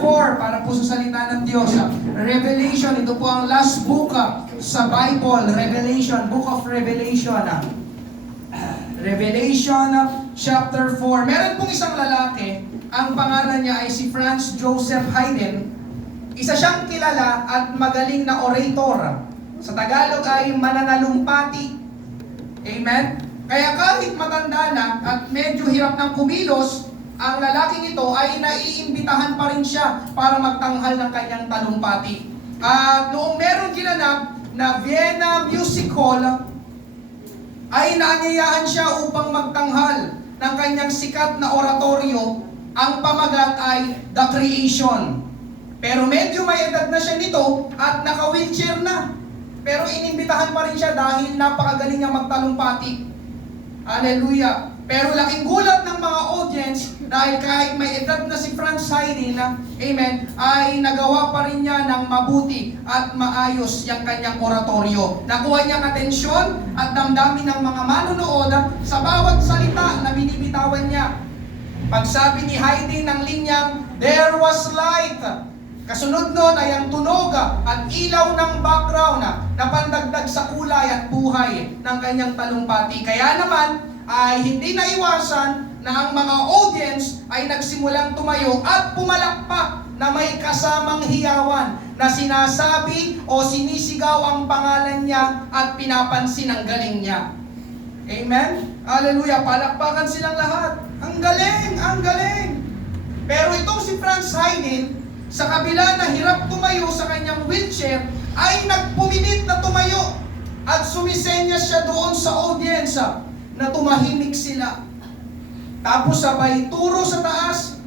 4, para po sa salita ng Diyos. Revelation, ito po ang last book sa Bible. Revelation, Book of Revelation. Revelation chapter 4. Meron pong isang lalaki, ang pangalan niya ay si Franz Joseph Haydn. Isa siyang kilala at magaling na orator. Sa Tagalog ay mananalumpati. Amen? Kaya kahit matanda na at medyo hirap ng kumilos, ang lalaking ito ay naiimbitahan pa rin siya para magtanghal ng kanyang talumpati. At noong meron ginanap na Vienna Music Hall, ay naanyayahan siya upang magtanghal ng kanyang sikat na oratoryo. Ang pamagat ay The Creation. Pero medyo may edad na siya nito at naka-wheelchair na. Pero inimbitahan pa rin siya dahil napakagaling niya magtalumpati. Hallelujah! Pero laking gulat ng mga audience dahil kahit may edad na si Franz Haydn, amen, ay nagawa pa rin niya ng mabuti at maayos yung kanyang oratoryo. Nakuha niyang atensyon at damdamin ng mga manonood sa bawat salita na binibitawan niya. Pagsabi ni Haydn ng linyang, "There was light." Kasunod nun ay ang tunog at ilaw ng background na pandagdag sa kulay at buhay ng kanyang talumpati. Kaya naman, ay hindi naiwasan na ang mga audience ay nagsimulang tumayo at pumalakpak na may kasamang hiyawan na sinasabi o sinisigaw ang pangalan niya at pinapansin ang galing niya. Amen? Hallelujah! Palakpakan silang lahat. Ang galing! Ang galing! Pero itong si Franz Haydn, sa kabila na hirap tumayo sa kanyang wheelchair, ay nagpumilit na tumayo at sumisenyas siya doon sa audience na tumahimik sila. Tapos sabay turo sa taas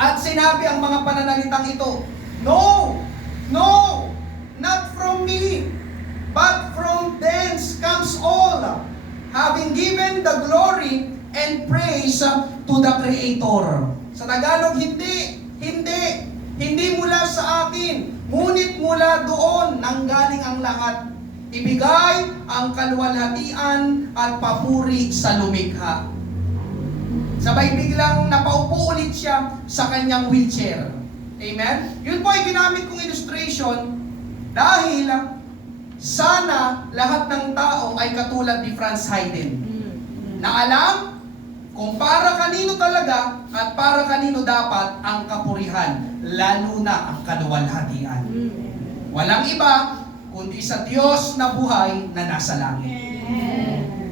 at sinabi ang mga pananalitang ito, "No! No! Not from me, but from thence comes all, having given the glory and praise to the Creator." Sa Tagalog, hindi mula sa akin, ngunit mula doon nanggaling ang lahat. Ibigay ang kalwalhatian at papuri sa lumikha. Sabay biglang napaupo ulit siya sa kanyang wheelchair. Amen? Yun po ay ginamit kong illustration dahil sana lahat ng tao ay katulad ni Franz Haydn. Na alam kung para kanino talaga at para kanino dapat ang kapurihan, lalo na ang kaluwalhatian. Walang iba kundi sa Diyos na buhay na nasa langit.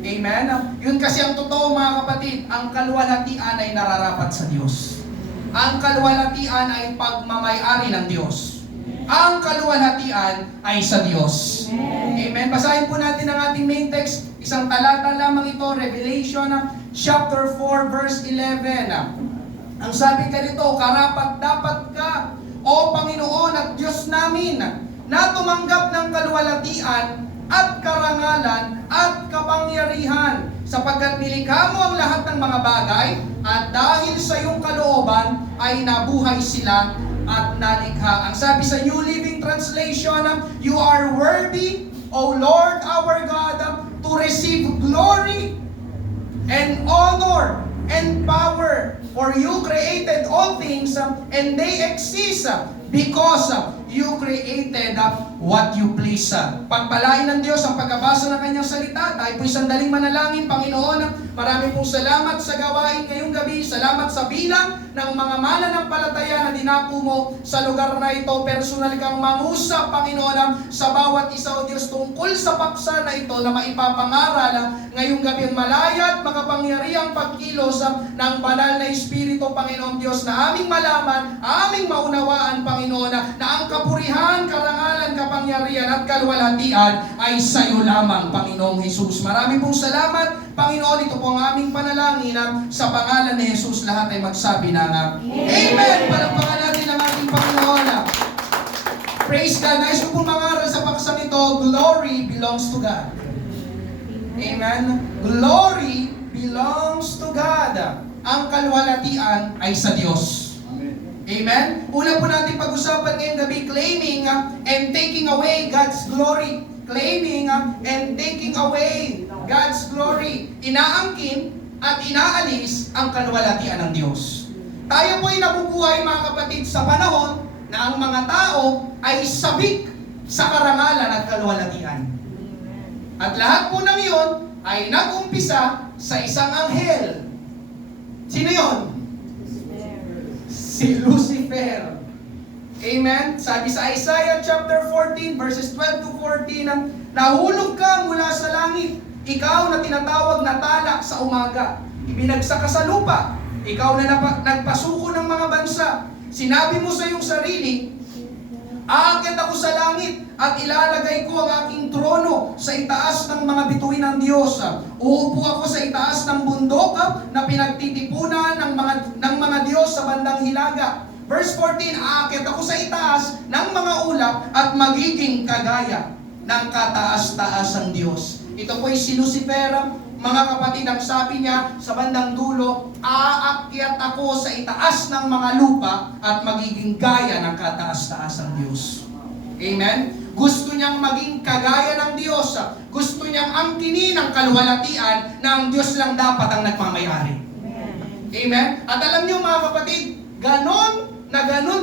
Amen? Yun kasi ang totoo mga kapatid, ang kaluwalhatian ay nararapat sa Diyos. Ang kaluwalhatian ay pagmamay-ari ng Diyos. Ang kaluwalhatian ay sa Diyos. Amen? Basahin po natin ang ating main text. Isang talata lamang ito, Revelation chapter 4 verse 11. Ang sabi ka dito, "Karapat-dapat ka, O Panginoon at Diyos namin, na tumanggap ng kaluwalhatian at karangalan at kapangyarihan, sapagkat nilikha mo ang lahat ng mga bagay, at dahil sa iyong kalooban ay nabuhay sila at nalikha." Ang sabi sa New Living Translation, "You are worthy, O Lord our God, to receive glory and honor and power, for you created all things, and they exist because you created what you please." Pagpalain ng Diyos ang pagkabasa ng kanyang salita. Tayo po'y sandaling manalangin. Panginoon, marami pong salamat sa gawain ngayong gabi. Salamat sa bilang ng mga mananampalataya na dinako mo sa lugar na ito. Personal kang mangusap, Panginoon, sa bawat isa, O Diyos, tungkol sa paksa na ito na maipapangaral ngayong gabi. Malaya at makapangyarihang pagkilos ng banal na Espiritu, Panginoon Diyos, na aming malaman, aming maunawaan, Panginoon, na ang kapurihan, karangalan, kapangyarihan at kalwalhatian ay sa iyo lamang, Panginoong Jesus. Marami pong salamat, Panginoon. Ito po ang aming panalangin sa pangalan ni Jesus. Lahat ay magsabi na Amen! Palakpakan natin ang ating Panginoon. Praise God. Nais ko pong mangaral sa paksang ito, glory belongs to God. Amen? Glory belongs to God. Ang kalwalhatian ay sa Diyos. Amen? Una po natin pag-usapan ngayong gabi, claiming and taking away God's glory. Claiming and taking away God's glory. Inaangkin at inaalis ang kalwalhatian ng Diyos. Tayo po'y nabubuhay mga kapatid sa panahon na ang mga tao ay sabik sa karangalan at kaluwalhatian. At lahat po ng iyon ay nag-umpisa sa isang anghel. Sino yon? Si Lucifer. Amen? Sabi sa Isaiah chapter 14 verses 12 to 14, nahulog ka mula sa langit, ikaw na tinatawag na tala sa umaga. Ibinagsak ka sa lupa, ikaw na nagpasuko ng mga bansa. Sinabi mo sa iyong sarili, aakyat ako sa langit at ilalagay ko ang aking trono sa itaas ng mga bituin ng Diyos. Uupo ako sa itaas ng bundok na pinagtitipunan ng mga Diyos sa bandang hilaga. Verse 14, aakyat ako sa itaas ng mga ulap at magiging kagaya ng kataas-taasang Diyos. Ito po'y si Lucifer, mga kapatid, ang sabi niya sa bandang dulo, aakyat ako sa itaas ng mga lupa at magiging gaya ng kataas-taasang Diyos. Amen? Gusto niyang maging kagaya ng Diyos. Gusto niyang angkinin ang kaluwalhatian na ang Diyos lang dapat ang nagmamayari. Amen? At alam niyo mga kapatid, ganon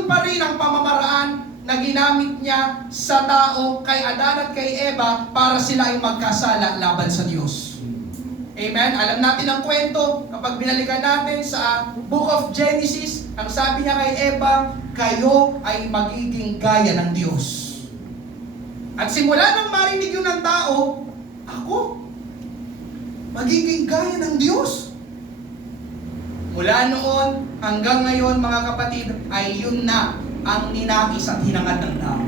pa rin ang pamamaraan na ginamit niya sa tao, kay Adan at kay Eva, para sila ay magkasala laban sa Diyos. Amen? Alam natin ang kwento, kapag binalikan natin sa Book of Genesis, ang sabi niya kay Eva, kayo ay magiging gaya ng Diyos. At simula nang marinig yun ng tao, ako, magiging gaya ng Diyos. Mula noon hanggang ngayon mga kapatid, ay yun na ang ninais at hinangad ng tao.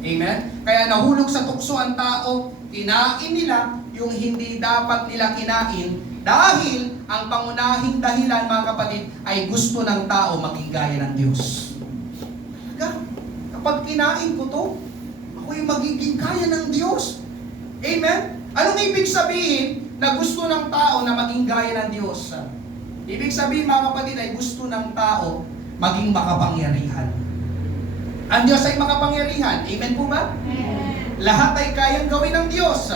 Amen? Kaya nahulog sa tukso ang tao, kinain nila yung hindi dapat nila kinain dahil ang pangunahing dahilan mga kapatid ay gusto ng tao maging gaya ng Diyos. Kapag kinain ko to, ako yung magiging gaya ng Diyos. Amen? Anong ibig sabihin na gusto ng tao na maging gaya ng Diyos? Ibig sabihin mga kapatid ay gusto ng tao maging makapangyarihan. Ang Diyos ay makapangyarihan. Amen po ba? Amen. Lahat ay kayang gawin ng Diyos.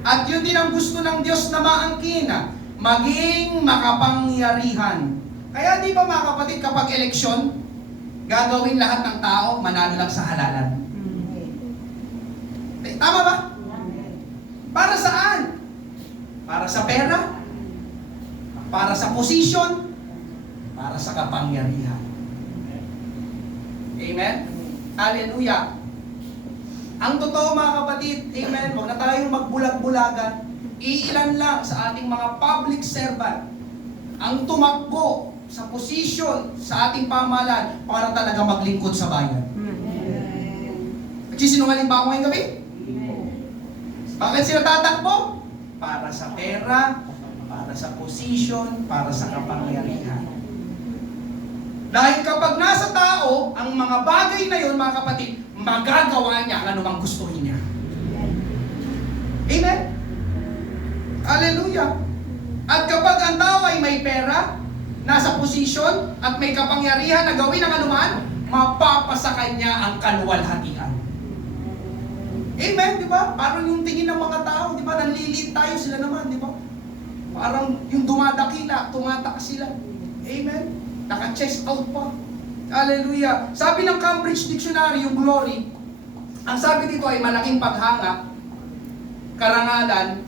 At yun din ang gusto ng Diyos na maangkin, maging makapangyarihan. Kaya di ba mga kapatid, kapag eleksyon, gagawin lahat ng tao, manalo lang sa halalan. Tama ba? Para saan? Para sa pera? Para sa posisyon? Para sa kapangyarihan. Amen? Hallelujah! Ang totoo mga kapatid, amen, huwag na tayong magbulag-bulagan. Iilan lang sa ating mga public servant ang tumakbo sa posisyon sa ating pamahalaan para talaga maglingkod sa bayan. Nagsisinungaling ba ako ngayong gabi? Bakit sila tatakbo? Para sa pera, para sa posisyon, para sa kapangyarihan. Dahil kapag nasa tao, ang mga bagay na yun, mga kapatid, magagawa niya ang anumang gustuhin niya. Amen? Hallelujah! At kapag ang tao ay may pera, nasa posisyon, at may kapangyarihan na gawin ang anuman, mapapasa kanya ang kaluwalhatian. Amen, di ba? Parang yung tingin ng mga tao, di ba? Nanlilit tayo sila naman, di ba? Parang yung dumadakila, tumataas sila. Amen? Naka-chest out pa. Hallelujah. Sabi ng Cambridge Dictionary, yung glory, ang sabi dito ay malaking paghanga, karangalan,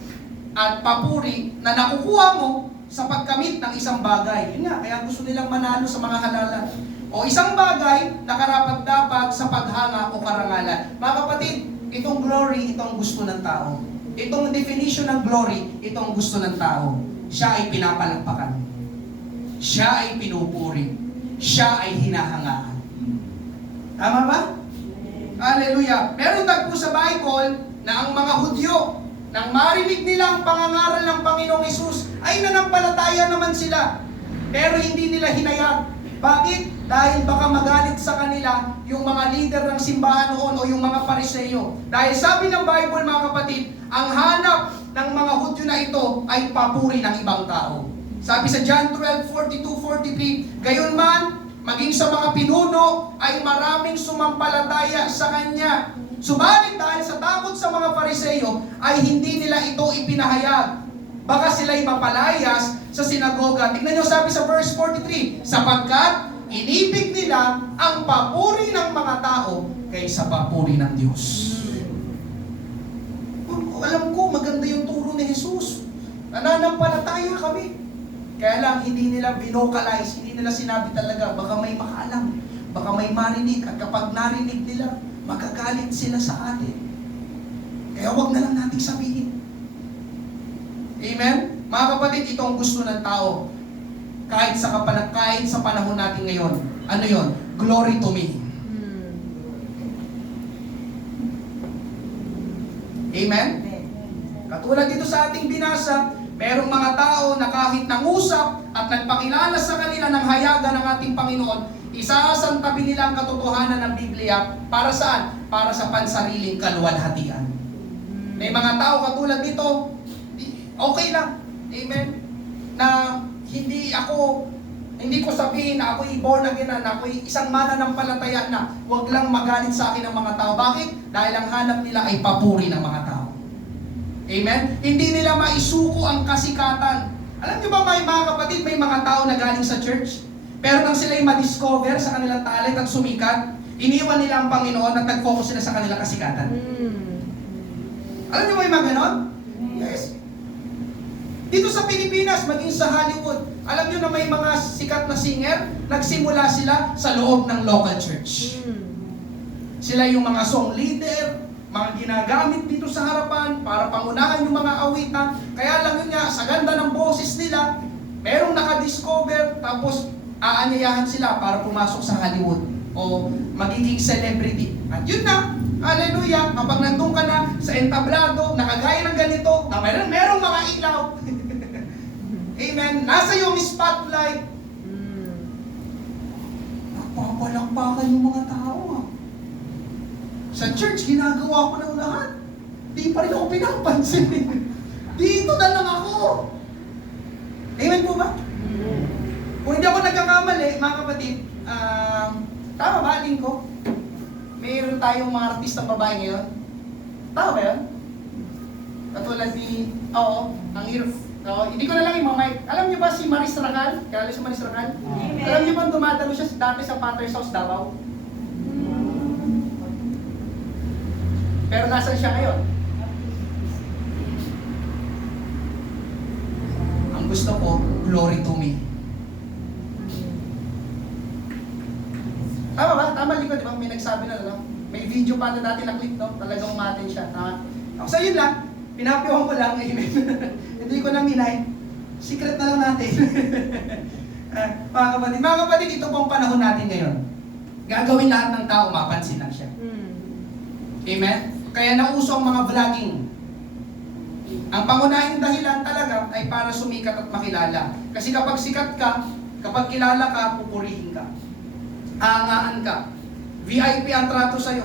at papuri na nakukuha mo sa pagkamit ng isang bagay. Yun nga, kaya gusto nilang manalo sa mga halalan. O isang bagay na karapat-dapat sa paghanga o karangalan. Mga kapatid, itong glory, itong gusto ng tao. Itong definition ng glory, itong gusto ng tao. Siya ay pinapalakpakan. Siya ay pinupuri. Siya ay hinahangaan. Tama ba? Hallelujah. Meron tagpo sa Bible na ang mga Hudyo, nang marinig nila ang pangangaral ng Panginoong Hesus, ay nanampalataya naman sila. Pero hindi nila hinayag. Bakit? Dahil baka magalit sa kanila yung mga leader ng simbahan noon o yung mga Pariseyo. Dahil sabi ng Bible mga kapatid, ang hanap ng mga Hudyo na ito ay papuri ng ibang tao. Sabi sa John 12:42-43, gayon man, maging sa mga pinuno ay maraming sumampalataya sa Kanya. Subalit dahil sa takot sa mga Pariseyo ay hindi nila ito ipinahayag. Baka sila'y mapalayas sa sinagoga. Tignan nyo sabi sa verse 43, sapagkat inibig nila ang papuri ng mga tao kaysa papuri ng Diyos. Alam ko, maganda yung turo ni Jesus. Nananampalataya kami. Kaya lang, hindi nila binocalize, hindi nila sinabi talaga, baka may makaalam, baka may marinig, at kapag narinig nila, magagalit sila sa atin. Kaya wag na lang natin sabihin. Amen? Mga kapatid, ito ang gusto ng tao. Kahit sa panahon natin ngayon. Ano yon? Glory to me. Amen? Katulad dito sa ating binasa, merong mga tao na kahit nangusap at nagpakilala sa kanila ng hayagan ng ating Panginoon, isasantabi nila ang katotohanan ng Biblia para saan? Para sa pansariling kaluwalhatian. May mga tao katulad dito, okay lang. Amen? Na hindi ko sabihin na ako'y born again na ako'y isang mananampalataya na huwag lang magalit sa akin ng mga tao. Bakit? Dahil ang hanap nila ay papuri ng mga tao. Amen? Hindi nila maisuko ang kasikatan. Alam niyo ba mga kapatid, may mga tao na galing sa church, pero nang sila'y ma-discover sa kanilang talent at sumikat, iniwan nila ang Panginoon at nag-focus sila sa kanilang kasikatan. Alam niyo ba yung mga ganon? Yes. Dito sa Pilipinas, maging sa Hollywood, alam niyo na may mga sikat na singer, nagsimula sila sa loob ng local church. Sila yung mga song leader, mga ginagamit dito sa harapan para pangunahan yung mga awitan. Kaya lang yun nga, sa ganda ng boses nila, merong nakadiscover, tapos aanyayahan sila para pumasok sa Hollywood o magiging celebrity. At yun na, hallelujah, kapag nandun ka na sa entablado, nakagaya ng ganito, na merong mga ilaw. Amen. Nasa yung spotlight. Nagpapalakpakan yung mga tao. Sa church, ginagawa ko ng lahat. Di pa rin ako pinapansin. Dito na lang ako. Amen po ba? Kung hindi ako nagkakamali, mga kapatid, tama ba, Lingko? Mayroon tayong mga artistang babae ngayon. Tama ba yun? Katulad ni, ang hirap. Hindi ko na lang i-mic. Alam niyo ba si Maris Racal? Kaya si Maris Racal? Amen. Alam niyo ba dumadalo siya dati sa Potter's House, Davao? Pero nasan siya ngayon? Ang gusto ko, glory to me. Tama ba? Tama, Liko, di ba? May nagsabi na, no? May video pa na dati na clip, no? Talagang umatin siya. So, yun lang. Pinapiwan ko lang, amen. Hindi ko na minay. Secret na lang natin. Mga kapatid, ito pong panahon natin ngayon. Gagawin lahat ng tao, mapansin lang siya. Amen? Kaya nauso ang mga vlogging. Ang pangunahing dahilan talaga ay para sumikat at makilala. Kasi kapag sikat ka, kapag kilala ka, pupurihin ka. Aangaan ka. VIP ang trato sa'yo.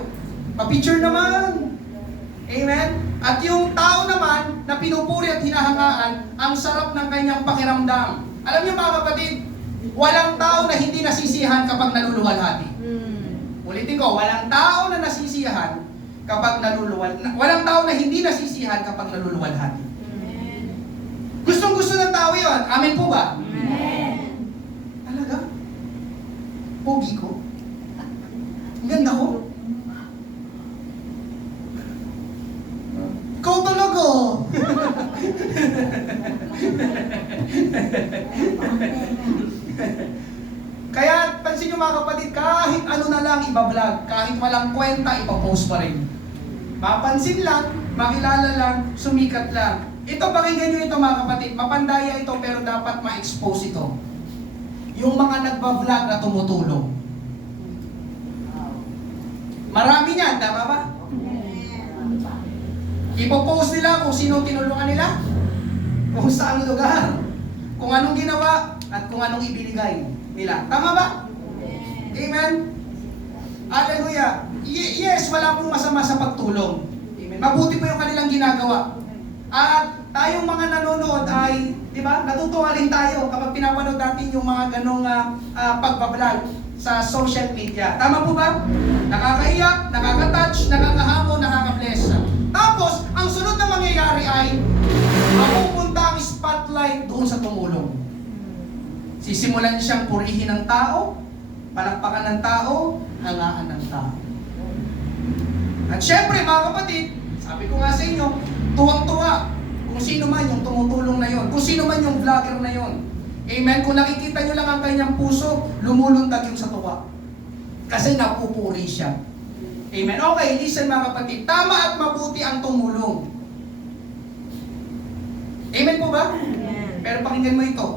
Pa-picture naman. Amen? At yung tao naman na pinupuri at hinahangaan, ang sarap ng kanyang pakiramdam. Alam niyo mga kapatid, walang tao na hindi nasisiyahan kapag naluluwalhati. Ulitin ko, walang tao na nasisiyahan kapag walang tao na hindi nasisiyahan kapag naluluwalhati. Gustong-gusto ng tao yun. Amen po ba? Amen. Talaga? Pogi ko? Ang ganda ko? Ikaw talaga! Kaya pansin nyo mga kapatid, kahit ano na lang ibablog, kahit walang kwenta, ipapost pa rin. Mapansin lang, makilala lang, sumikat lang. Ito, pakinggan nyo ito mga kapatid, mapandaya ito pero dapat ma-expose ito. Yung mga nagbablog na tumutulong. Marami niyan, tama ba? Ipopost nila kung sino tinulungan nila, kung saan lugar, kung anong ginawa, at kung anong ibinigay nila. Tama ba? Amen? Hallelujah. Yes, wala pong masama sa pagtulong. Amen. Mabuti po yung kanilang ginagawa. At tayong mga nanonood ay, di ba, natutuwa rin tayo kapag pinapanood natin yung mga ganong pagbablog sa social media. Tama po ba? Nakakaiyak, nakaka-touch, nakakahamon, nakaka-bless. Tapos, ang sunod na mangyayari ay mapupunta ang spotlight doon sa tumulong. Sisimulan siyang purihin ng tao, palakpakan ng tao, hangaan ng tao. At syempre mga kapatid, sabi ko nga sa inyo, tuwang-tuwa kung sino man yung tumutulong na yon, kung sino man yung vlogger na yon. Amen? Kung nakikita nyo lang ang kanyang puso, lumulundag yun sa tuwa. Kasi napupuri siya. Amen? Okay, listen mga kapatid. Tama at mabuti ang tumulong. Amen po ba? Amen. Pero pakinggan mo ito.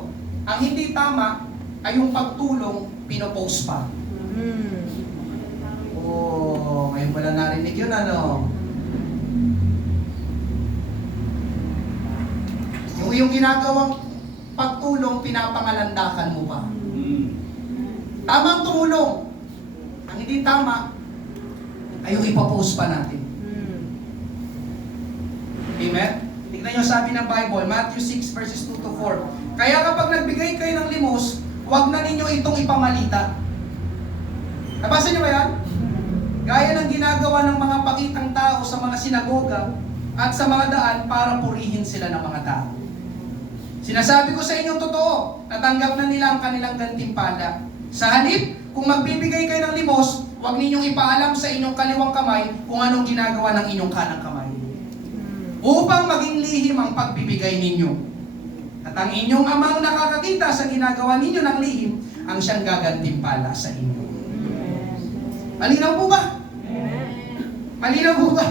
Ang hindi tama ay yung pagtulong, pinopost pa. Oh, ngayon pala narinig yun, ano? Yung ginagawang pagtulong, pinapangalandakan mo pa. Tama ang tumulong. Ang hindi tama, ay yung ipapost pa natin. Amen? Tignan nyo sabi ng Bible, Matthew 6 verses 2 to 4. Kaya kapag nagbigay kayo ng limos, huwag na ninyo itong ipamalita. Nabasa nyo ba yan? Gaya ng ginagawa ng mga pakitang tao sa mga sinagoga at sa mga daan para purihin sila ng mga tao. Sinasabi ko sa inyo totoo, natanggap na nila ang kanilang gantimpala. Sa halip, kung magbibigay kayo ng limos, huwag ninyong ipaalam sa inyong kaliwang kamay kung anong ginagawa ng inyong kanang kamay. Upang maging lihim ang pagbibigay ninyo. At ang inyong amang nakakakita sa ginagawa ninyo ng lihim, ang siyang gagantimpala sa inyo. Malinaw po ba? Malinaw po ba?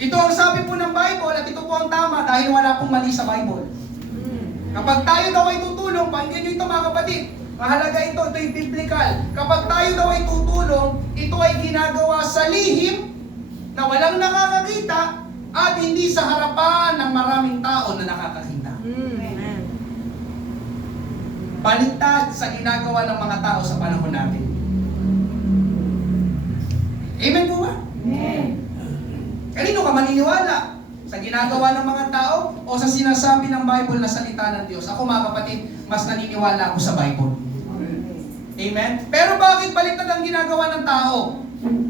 Ito ang sabi po ng Bible at ito po ang tama dahil wala pong mali sa Bible. Kapag tayo daw ay tutulong, pakinggan nyo ito mga kapatid, mahalaga ito'y biblical. Kapag tayo daw ay tutulong, ito ay ginagawa sa lihim na walang nakakakita at hindi sa harapan ng maraming tao na nakakakita. Baliktad sa ginagawa ng mga tao sa panahon natin. Amen po ba? Kanino ka maniniwala? Sa ginagawa ng mga tao o sa sinasabi ng Bible na salita ng Diyos? Ako mga kapatid, mas naniniwala ako sa Bible. Amen? Pero bakit baliktad ang ginagawa ng tao?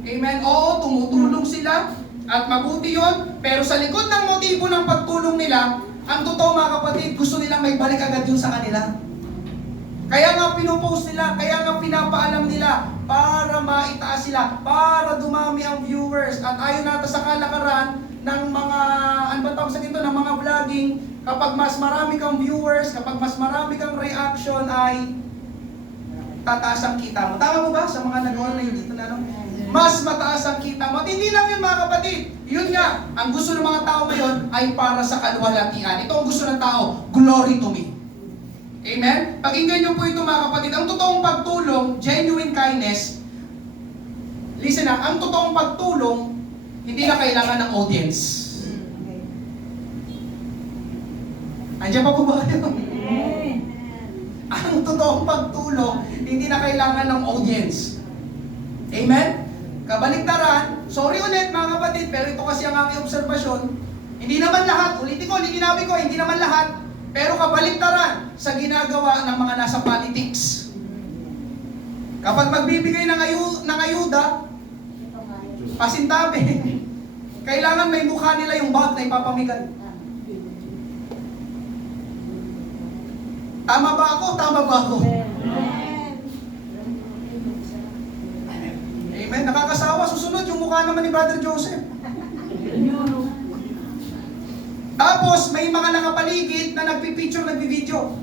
Amen? Oo, tumutulong sila at mabuti yun, pero sa likod ng motibo ng pagtulong nila, ang totoo mga kapatid, gusto nilang may balik agad yun sa kanila. Kaya nga pinupost nila, kaya nga pinapaalam nila para maitaas sila, para dumami ang viewers. At ayon nata sa kalakaran ng mga, ano ba tawag sa dito, ng mga vlogging, kapag mas marami kang viewers, kapag mas marami kang reaction ay tataas ang kita mo. Tama mo ba sa mga nagawa na dito na lang? Mas mataas ang kita mo. At hindi lang yun mga kapatid. Yun nga, ang gusto ng mga tao ngayon ay para sa kaluwalhatian. Ito ang gusto ng tao, glory to me. Amen? Pakinggan nyo po ito mga kapatid. Ang totoong pagtulong, genuine kindness, listen na, ang totoong pagtulong, hindi na kailangan ng audience. Andiyan pa po ba kayo? Ang totoong pagtulong, hindi na kailangan ng audience. Amen? Kabaliktaran, sorry ulit mga kapatid, pero ito kasi ang aking obserbasyon, hindi naman lahat, ulitin ko, linawin ko, hindi naman lahat, pero kabaliktaran sa ginagawa ng mga nasa politics. Kapag magbibigay ng ayuda, pasintabi, kailangan may mukha nila yung bag na ipapamigay. Tama ba ako? Tama ba ako? Amen. Nakakasawa. Susunod yung mukha naman ni Brother Joseph. Tapos, may mga nakapaligid na nagpipicture, nagpipideo.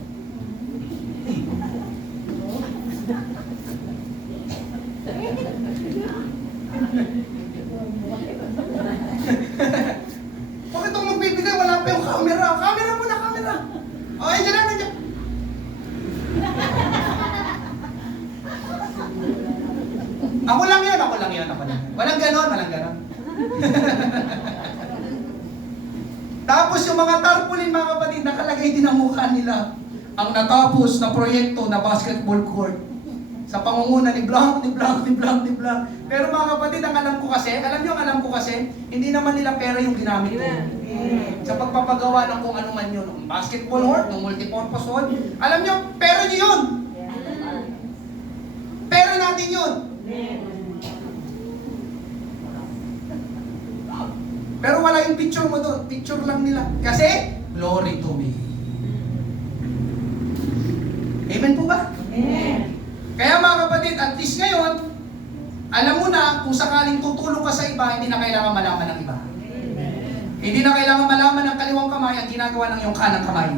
Bakit itong magbibigay? Wala pa yung camera. Camera muna, camera. Okay, dyan lang, dyan. Ako lang yan. Walang ganon. Tapos yung mga tarpaulin mga kapatid, nakalagay din ang mukha nila. Ang natapos na proyekto na basketball court. Sa pangunguna ni Blanc. Pero mga kapatid, ang alam ko kasi, hindi naman nila pera yung ginamit ko. Sa pagpapagawa ng kung ano man yun, ng basketball court, ng multipurpose hall. Alam nyo, pera nyo yun. Pera natin yun. Pero wala yung picture mo doon. Picture lang nila. Kasi, glory to me. Amen po ba? Amen. Kaya mga kapatid, at least ngayon, alam mo na, kung sakaling tutulong ka sa iba, hindi na kailangan malaman ng iba. Hindi na kailangan malaman ng kaliwang kamay ang ginagawa ng iyong kanang kamay.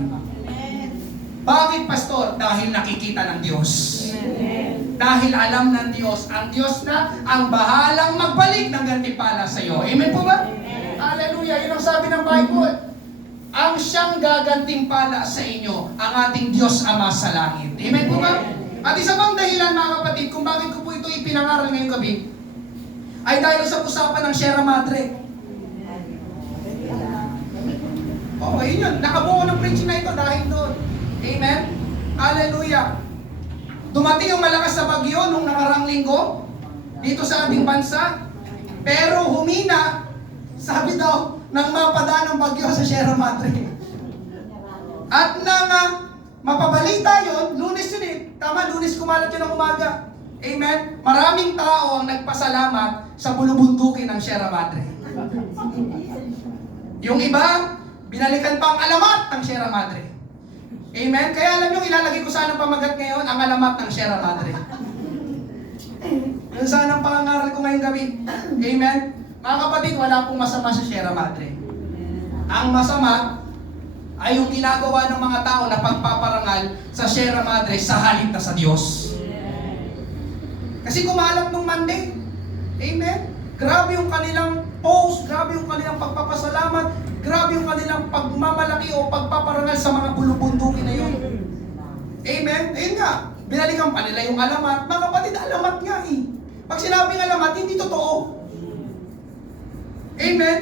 Bakit, Pastor? Dahil nakikita ng Diyos. Dahil alam ng Diyos, ang Diyos na ang bahalang magbalik ng gantimpala sa iyo. Amen po ba? Hallelujah! Yun ang sabi ng Bible. Ang siyang gagantimpala sa inyo, ang ating Diyos Ama sa langit. Amen po ba? At isa pang dahilan, mga kapatid, kung bakit ko po ito ipinangaral ngayong gabi, ay dahil sa usapan ng Sierra Madre. Oh, yun yun. Nakabuo ng preaching na ito dahil doon. Amen? Hallelujah. Dumating yung malakas na bagyo nung nakarang linggo dito sa ating bansa. Pero humina, sabi daw, nang mapadaan ng bagyo sa Sierra Madre. At nang mapabalita yun, Lunes yun eh. Tama, Lunes kumalat yun ng umaga. Amen? Maraming tao ang nagpasalamat sa bulubundukin ng Sierra Madre. Yung iba, binalikan pa ang alamat ng Sierra Madre. Amen? Kaya alam nyo, ilalagay ko sana pamagat ngayon ang alamat ng Sierra Madre. Yun sana ang pangangaral ko ngayong gabi. Amen? Mga kapatid, wala pong masama sa Sierra Madre. Ang masama ay yung ginagawa ng mga tao na pagpaparangal sa Sierra Madre sa halip na sa Diyos. Kasi kumalat nung Monday. Amen? Grabe yung kanilang post, grabe yung kanilang pagpapasalamat, grabe yung kanilang pagmamalaki o pagpaparangal sa mga bulubundukin na yun. Amen? Ayun nga, binalikan pa nila yung alamat. Mga kapatid, alamat nga eh. Pag sinabing alamat, hindi totoo. Amen?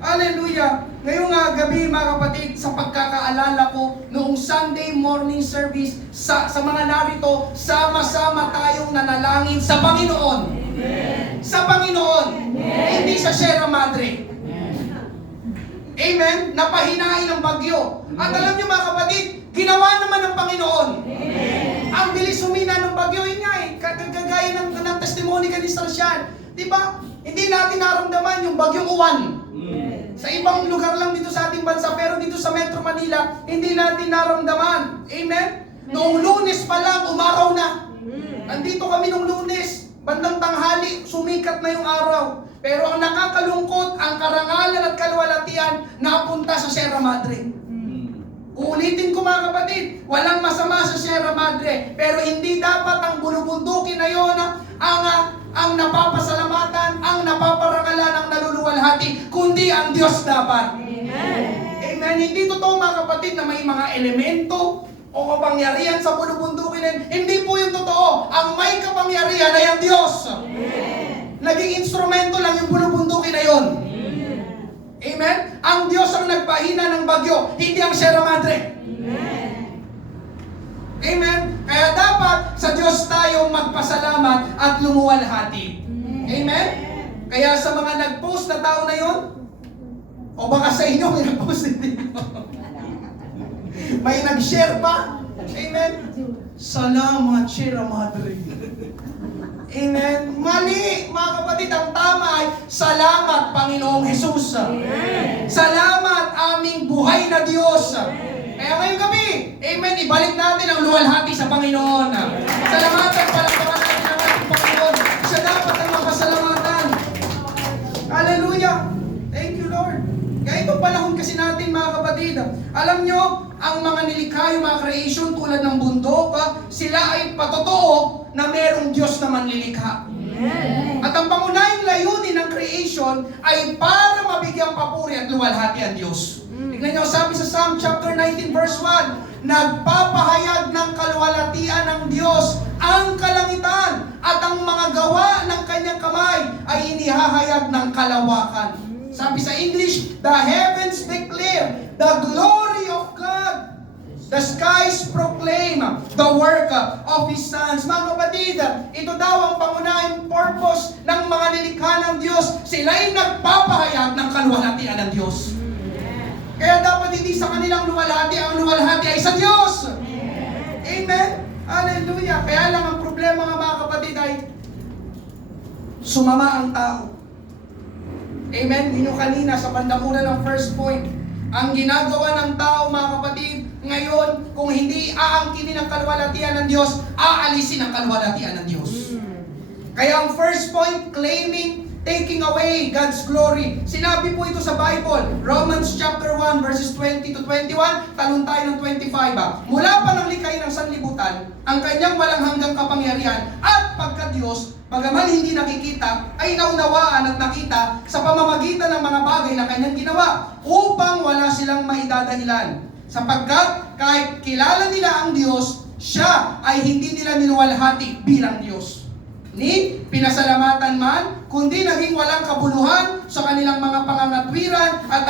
Hallelujah! Ngayong gabi, mga kapatid, sa pagkakaalala ko, noong Sunday morning service, sa mga narito, sama-sama tayong nanalangin sa Panginoon. Amen. Sa Panginoon. Amen. Hindi sa Sierra Madre. Amen? Napahinain ng bagyo. At alam niyo, mga kapatid, ginawa naman ng Panginoon. Amen. Ang bilis humina ng bagyo, yun nga eh, kagagaya ng testimony kanina siya. Diba? Hindi natin naramdaman yung bagyong uwan. Sa ibang lugar lang dito sa ating bansa, pero dito sa Metro Manila, hindi natin naramdaman. Amen? Noong Lunes pa lang, umaraw na. Nandito kami noong Lunes, bandang tanghali, sumikat na yung araw. Pero ang nakakalungkot, ang karangalan at kaluwalhatian, napunta sa Sierra Madre. Uulitin ko, mga kapatid, walang masama sa Sierra Madre, pero hindi dapat ang bulubundukin na yun ang napapasalamatan, ang napaparangalan, ang naluluwalhati, kundi ang Diyos dapat. Amen. Amen. Hindi totoo, mga kapatid, na may mga elemento o kapangyarihan sa bulubundukin na yun. Hindi po yung totoo. Ang may kapangyarihan ay ang Diyos. Amen. Naging instrumento lang yung bulubundukin na yun. Amen? Ang Diyos ang nagpahina ng bagyo, hindi ang Sierra Madre. Amen. Amen? Kaya dapat sa Diyos tayo magpasalamat at lumuwalhati. Amen? Kaya sa mga nag-post na tao na yon, o baka sa inyo may nag-post din may nag-share pa. Amen? Salamat, Sierra Madre. Amen. Mali, mga kapatid, ang tama ay salamat, Panginoong Jesus. Amen. Salamat, aming buhay na Diyos. Amen. Kaya ngayong gabi, amen, ibalik natin ang luwalhati sa Panginoon. Salamatan, palakpakan natin ang ating Panginoon. Siya dapat ang mapasalamatan. Hallelujah. Thank you, Lord. Kaya itong panahon kasi natin, mga kapatid, alam nyo, ang mga nilikha, yung mga creation tulad ng bundok, sila ay patotoo na merong Diyos na manlilikha. Amen. At ang pangunahing layunin ng creation ay para mabigyang papuri at luwalhati ang Diyos. Tignan nyo, sabi sa Psalm chapter 19 verse 1, nagpapahayag ng kaluwalhatian ng Diyos ang kalangitan at ang mga gawa ng kanyang kamay ay inihahayag ng kalawakan. Sabi sa English, the heavens declare the glory of God. The skies proclaim the work of His sons. Mga kapatid, ito daw ang pangunahing purpose ng mga nilikha ng Diyos. Sila'y nagpapahayag ng kaluwalhatian ng Diyos. Kaya dapat hindi sa kanilang luwalhati, ang luwalhati ay sa Diyos. Amen? Hallelujah. Kaya lang ang problema ng mga kapatid ay sumama ang tao. Amen? Yun yung kanina sa bandang una ng first point. Ang ginagawa ng tao, mga kapatid, ngayon, kung hindi aangkinin ang kaluwalhatian ng Diyos, aalisin ang kaluwalhatian ng Diyos. Kaya ang first point, claiming, taking away God's glory. Sinabi po ito sa Bible, Romans chapter 1 verses 20 to 21, talon tayo ng 25. Mula pa ng likay ng sanlibutan, ang kanyang walang hanggang kapangyarihan at pagka-Diyos, bagaman hindi nakikita, ay naunawaan at nakita sa pamamagitan ng mga bagay na kanyang ginawa, upang wala silang maidadahilan. Sapagkat kahit kilala nila ang Diyos, siya ay hindi nila niluwalhati bilang Diyos. Ni pinasalamatan man, kundi naging walang kabuluhan sa kanilang mga pangangatwiran at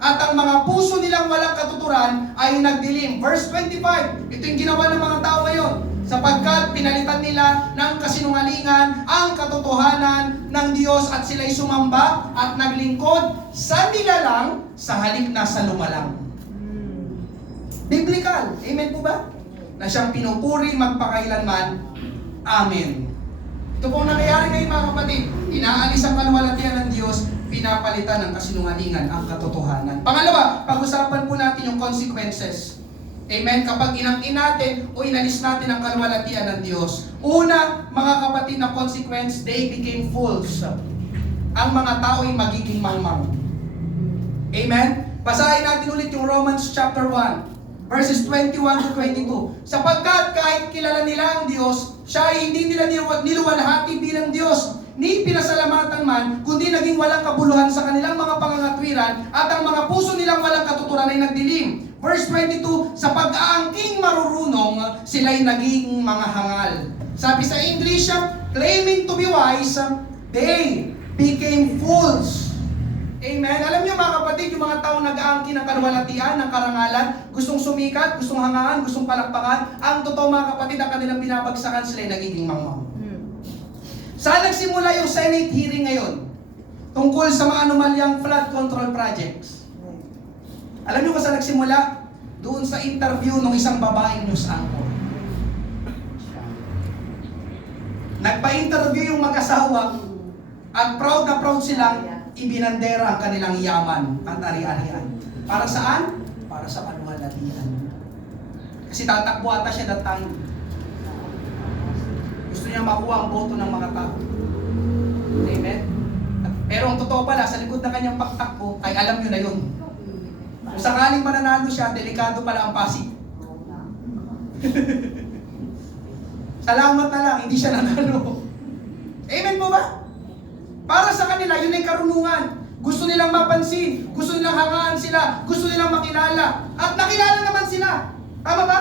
ang mga puso nilang walang katuturan ay nagdilim. Verse 25, ito yung ginawa ng mga tao ngayon. Sapagkat pinalitan nila ng kasinungalingan ang katotohanan ng Diyos at sila'y sumamba at naglingkod sa nilalang sa halik na sa lumalang. Biblical. Amen po ba? Na siyang pinupuri magpakailanman. Amen. Ito pong nangyayari ngayon, mga kapatid. Inaalis ang kaluwalhatian ng Diyos, pinapalitan ng kasinungalingan ang katotohanan. Pangalawa, pag-usapan po natin yung consequences. Amen? Kapag inangkin natin o inalis natin ang kaluwalhatian ng Diyos. Una, mga kapatid, na consequence, they became fools. Ang mga tao ay magiging mangmang. Amen? Basahin natin ulit yung Romans chapter 1. Verses 21 to 22. Sapagkat kahit kilala nila ang Diyos, siya ay hindi nila niluwalhati bilang Diyos, ni pinasalamatan man, kundi naging walang kabuluhan sa kanilang mga pangangatwiran, at ang mga puso nilang walang katuturan ay nagdilim. Verse 22, sa pag-aangking marurunong, sila'y naging mga hangal. Sabi sa English, claiming to be wise, they became fools. Amen. Alam niyo, mga kapatid, yung mga taong nag-aangkin ng kaluwalhatian, ng karangalan, gustong sumikat, gustong hangaan, gustong palakpakan, ang totoo, mga kapatid, ang kanilang binabagsakan, sila nagiging mangmang. Saan nagsimula yung Senate hearing ngayon? Tungkol sa mga anomalyang flood control projects. Alam niyo kung saan nagsimula? Doon sa interview ng isang babaeng news anchor. Nagpa-interview yung mag-asawa at proud na proud silang ibinandera ang kanilang yaman at ari-arian. Para saan? Para sa kaluwalhatian. Kasi tatakbo ata siya that time. Gusto niya makuha ang boto ng mga tao. Amen? Pero ang totoo pala, sa likod ng kanyang pagtakbo, ay alam niyo na yun. Kung sakaling mananalo siya, delikado pala ang Pasig. Salamat na lang, hindi siya nanalo. Amen po ba? Para sa kanila, yun ay karunungan. Gusto nilang mapansin, gusto nilang hangaan sila, gusto nilang makilala. At nakilala naman sila. Tama ba?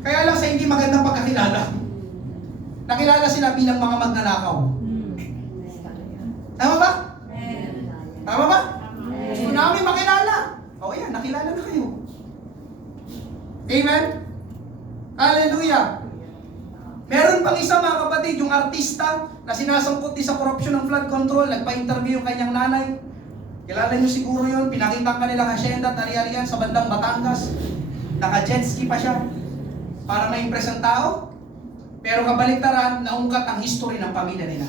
Kaya lang sa hindi magandang pagkakilala. Nakilala sila bilang mga magnanakaw. Tama ba? Tama ba? Gusto namin makilala. O yan, nakilala na kayo. Amen? Hallelujah! Meron pang isa, mga kapatid, yung artista na sinasangkot din sa korupsyon ng flood control, nagpa-interview yung kanyang nanay. Kilala nyo siguro yun, pinakita ka nilang hasyenda at ari-arian sa bandang Batangas. Naka-jet ski pa siya para ma-impress ang tao. Pero kabaliktaran, naungkat ang history ng pamilya nila.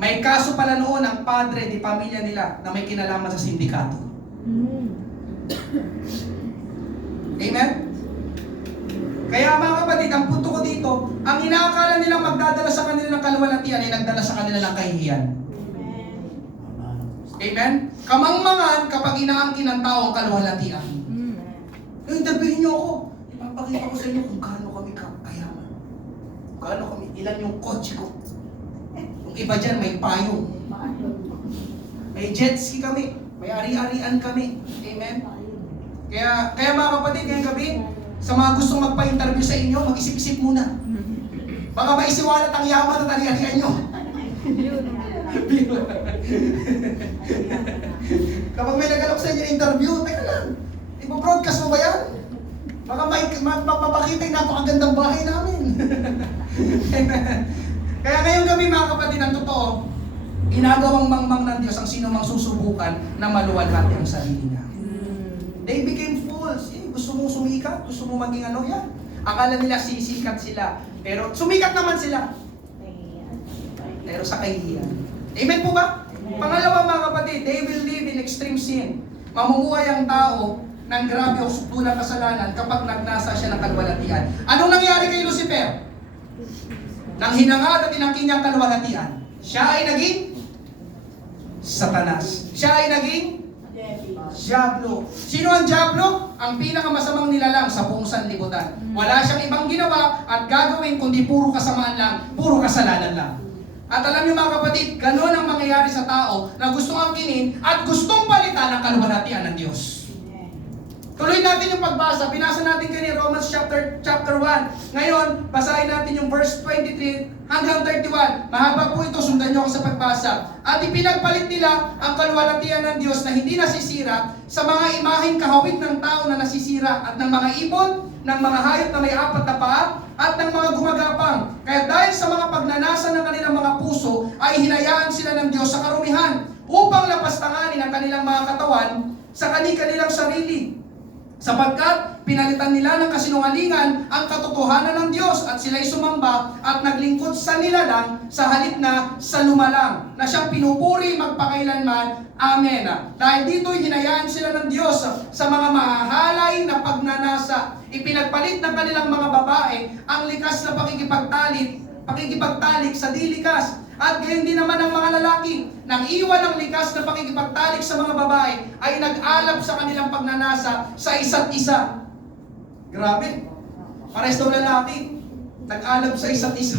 May kaso pala noon ang padre di pamilya nila na may kinalaman sa sindikato. Amen? Kaya, mga kapatid, ang punto ko dito, ang inaakala nilang magdadala sa kanila ng kaluwalhatian ay nagdala sa kanila ng kahihiyan. Amen? Kamangmangan kapag inaangkin ng tao ang kaluwalhatian. Interviewin niyo ako. Ipapakita ko sa inyo kung gaano kami kayaman. Gaano kami, ilan yung kotse ko. Yung iba dyan may payong. May jet ski kami. May ari-arian kami. Amen? Kaya mga kapatid, ngayong gabi, sa mga gustong magpa-interview sa inyo, mag-isip-isip muna. Baka maisiwalat ang yaman at ari-arian nyo. Kapag may nagalok sa inyo interview, teka lang, ipo-broadcast mo ba yan? Baka mapapakita yung napakagandang bahay namin. Kaya ngayong gabi, mga kapatid, ang totoo, inagawang mangmang ng Diyos ang sino mang susubukan na maluwalhati ang sarili niya. They became fools. Gusto mong sumikat? Gusto mong maging ano? Yan. Akala nila sisikat sila. Pero sumikat naman sila. Pero sa kahihiyan. Amen po ba? Pangalawa, mga kapatid, they will live in extreme sin. mamumuhay ang tao ng grabe o sukdulang kasalanan kapag nagnasa siya ng kalwalatian. Anong nangyari kay Lucifer? Nang hinangad at inangkin niyang kalwalatian, siya ay naging Satanas. Siya ay naging Diablo. Sino ang Diablo? Ang pinakamasamang nilalang sa buong sanlibutan. Wala siyang ibang ginawa at gagawin kundi puro kasamaan lang, puro kasalanan lang. At alam niyo mga kapatid, gano'n ang mangyayari sa tao na gustong angkinin at gustong palitan ang kalwalatian ng Diyos. Tuloy natin yung pagbasa. Binasa natin kanina Romans chapter 1. Ngayon, basahin natin yung verse 23 hanggang 31. Mahaba po ito, sundan niyo ako sa pagbasa. At ipinagpalit nila ang kalwalatian ng Diyos na hindi nasisira sa mga imaheng kahawig ng tao na nasisira at ng mga ibon, ng mga hayop na may apat na paa, at ng mga gumagapang. Kaya dahil sa mga pagnanasa ng kanilang mga puso, ay hinayaan sila ng Diyos sa karumihan upang lapastanganin ang kanilang mga katawan sa kanilang sarili. Sapagkat pinalitan nila ng kasinungalingan ang katotohanan ng Diyos at sila'y sumamba at naglingkod sa nilalang sa halip na sa lumalang na siyang pinupuri magpakailanman. Amen. Dahil dito'y hinayaan sila ng Diyos sa mga mahahalay na pagnanasa. Ipinagpalit ng kanilang mga babae ang likas na pakikipagtalik sa di likas. At gayon din naman ang mga lalaki, nang iwan ang likas na pakikipagtalik sa mga babae, ay nag-alab sa kanilang pagnanasa sa isa't isa. Grabe. Pares daw lalaki, nag-alab sa isa't isa.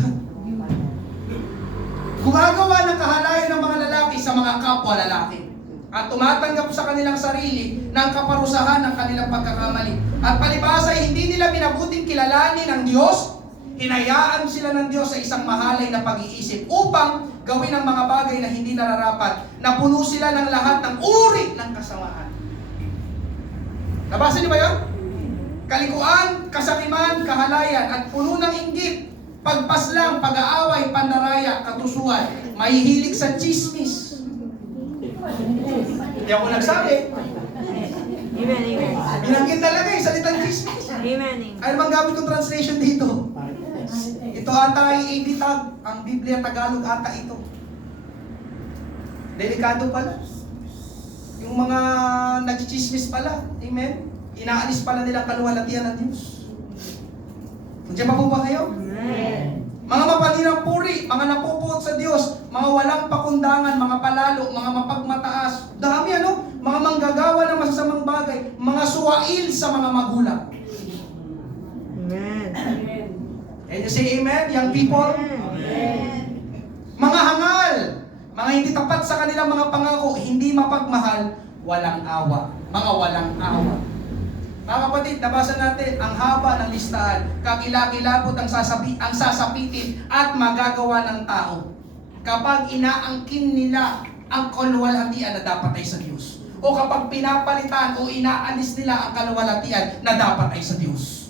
Gumagawa ng kahalayan ng mga lalaki sa mga kapwa lalaki. At tumatanggap sa kanilang sarili ng kaparusahan ng kanilang pagkakamali. At palibhasa ay hindi nila minabuting kilalanin ang Diyos. Hinayaan sila ng Diyos sa isang mahalay na pag-iisip upang gawin ang mga bagay na hindi nararapat, na puno sila ng lahat ng uri ng kasamaan. Nabasa niyo ba yun? Kalikuan, kasakiman, kahalayan, at puno ng inggit, pagpaslang, pag-aaway, pandaraya, katusuan, mahihilig sa chismis. Hindi ako nagsabi. Amen, amen. Binanggit talaga yung salitang chismis. Amen. Ano bang gamit kong translation dito? Ito ata ay AD tag, ang Biblia Tagalog ata ito. Delikado pala. Yung mga nagchichismis pala, amen? Inaalis pala nilang kalwalatian ng Diyos. Nandiyan pa po ba kayo? Amen. Mga mapaninang puri, mga napupuot sa Diyos, mga walang pakundangan, mga palalo, mga mapagmataas. Dami ano? Mga manggagawa ng masasamang bagay, mga suwail sa mga magulang. Amen. Can you say amen, young people? Amen. Mga hangal, mga hindi tapat sa kanilang mga pangako, hindi mapagmahal, walang awa. Mga walang awa. Mga kapatid, nabasa natin ang haba ng listahan. Kakilakilabot ang sasapitin at magagawa ng tao kapag inaangkin nila ang kalwalatian na dapat ay sa Diyos. O kapag pinapalitan o inaalis nila ang kalwalatian na dapat ay sa Diyos.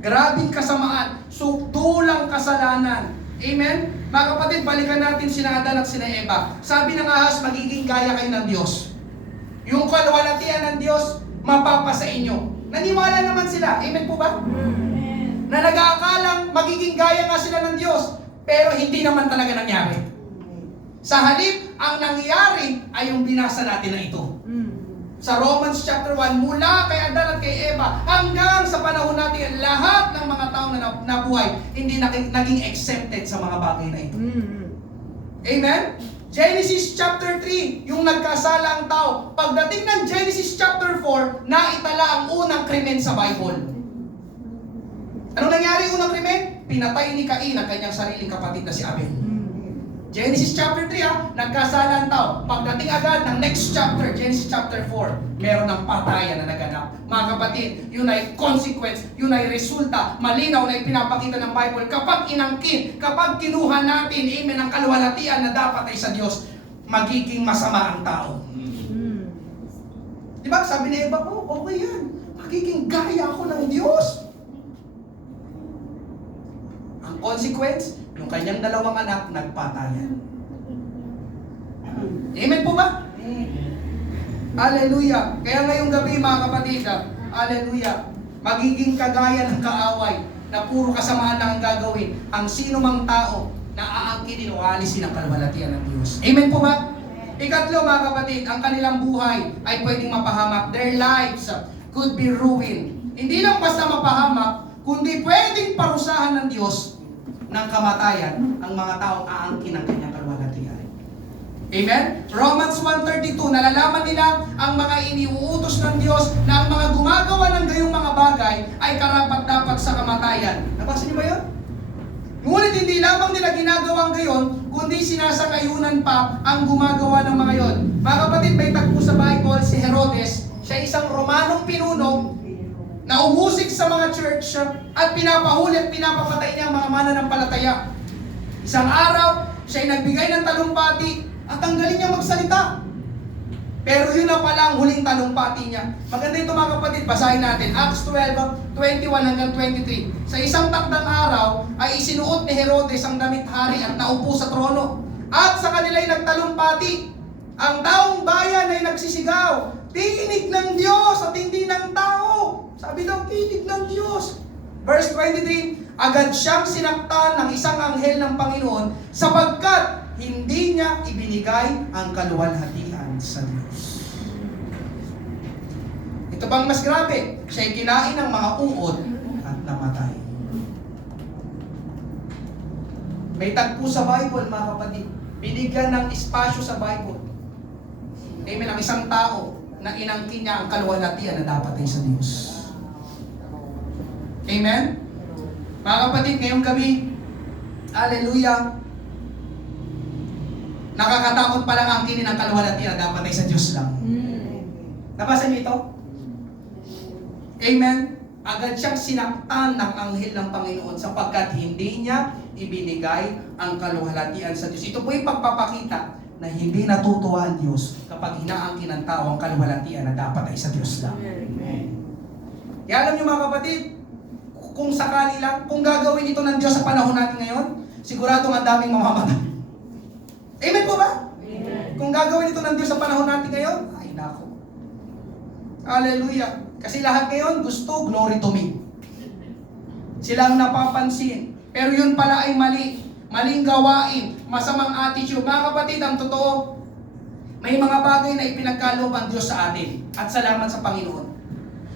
Grabing kasamaan, sukdulang kasalanan. Amen? Mga kapatid, balikan natin sina Adan at sina Eva. Sabi ng ahas, magiging gaya kayo ng Diyos. Yung kalwalatian ng Diyos, mapapasa inyo. Naniwala naman sila. Amen po ba? Amen. Na nag-aakalang magiging gaya nga sila ng Diyos, pero hindi naman talaga nangyari. Sa halip, ang nangyari ay yung binasa natin na ito. Sa Romans chapter 1, mula kay Adan at kay Eva, hanggang sa panahon natin, lahat ng mga tao na nabuhay, hindi naging exempted sa mga bagay na ito. Amen? Genesis chapter 3, yung nagkasala ang tao. Pagdating ng Genesis chapter 4, naitala ang unang krimen sa Bible. Anong nangyari unang krimen? Pinatay ni Cain ang kanyang sariling kapatid na si Abel. Genesis chapter 3, nagkasala ang tao. Pagdating agad ng next chapter, Genesis chapter 4, meron ng patayan na naganap. Mga kapatid, yun ay consequence, yun ay resulta, malinaw na ipinapakita ng Bible. Kapag inangkin, kapag kinuha natin, amen, ang kalwalatian na dapat ay sa Diyos, magiging masama ang tao. Diba? Sabi ni Eva, oh, okay yan. Magiging gaya ako ng Diyos. Ang consequence, yung kanyang dalawang anak, nagpatayan. Amen po ba? Hallelujah. Kaya ngayong gabi mga kapatid, hallelujah, magiging kagaya ng kaaway na puro kasamaan lang ang gagawin ang sino mang tao na aangkinin o alisin ang kalwalatian ng Diyos. Amen po ba? Ikatlo, mga kapatid, ang kanilang buhay ay pwedeng mapahamak. Their lives could be ruined. Hindi lang basta mapahamak, kundi pwedeng parusahan ng Diyos ng kamatayan ang mga taong aangkin ng kanyang kaluwalhatian. Amen? Romans 1:32, nalalaman nila ang mga iniuutos ng Diyos na ang mga gumagawa ng gayong mga bagay ay karapat-dapat sa kamatayan. Nabasa niyo ba yun? Ngunit hindi lamang nila ginagawang gayon, kundi sinasangayunan pa ang gumagawa ng mga yon. Mga kapatid, may tagpo sa Bible si Herodes, siya isang Romanong pinuno na umusik sa mga church at pinapahuli at pinapapatay niya ang mga mananampalataya. Isang araw, siya ay nagbigay ng talumpati at ang galing niya magsalita. Pero yun na pala ang huling talumpati niya. Maganda ito mga kapatid, basahin natin. Acts 12:21 hanggang 23. Sa isang takdang araw ay isinuot ni Herodes ang damit hari at naupo sa trono. At sa kanila'y nagtalumpati. Ang taong bayan ay nagsisigaw, tinig ng Diyos at hindi ng tao. Sabi daw, tinig ng Diyos. Verse 23, agad siyang sinaktan ng isang anghel ng Panginoon sapagkat hindi niya ibinigay ang kaluwalhatian sa Diyos. Ito pang mas grabe, siya'y kinain ng mga uod at namatay. May tagpo sa Bible, mga kapatid, binigyan ng espasyo sa Bible. Amen, ang isang tao na inangkin niya ang kaluwalhatian na dapat ay sa Diyos. Amen? Mga kapatid, ngayong gabi, hallelujah, nakakatakot palang angkinin ang kaluwalhatian na dapat ay sa Diyos lang. Nabasa niyo ito? Amen? Agad siyang sinaktan ng anghel ng Panginoon sapagkat hindi niya ibinigay ang kaluwalhatian sa Diyos. Ito po yung pagpapakita na hindi natutuwa ang Diyos kapag hinaangkin ng tao ang kaluwalhatian na dapat ay sa Diyos lang. Kaya alam niyo mga kapatid, kung sakali lang, kung gagawin ito ng Diyos sa panahon natin ngayon, siguradong ang daming mamamatay. Amen po ba? Amen. Kung gagawin ito ng Diyos sa panahon natin ngayon, ay nako. Hallelujah. Kasi lahat ngayon gusto glory to me. Sila ang napapansin. Pero yun pala ay mali. Maling gawain, masamang attitude. Mga kapatid, ang totoo, may mga bagay na ipinagkaloob ang Diyos sa atin. At salamat sa Panginoon.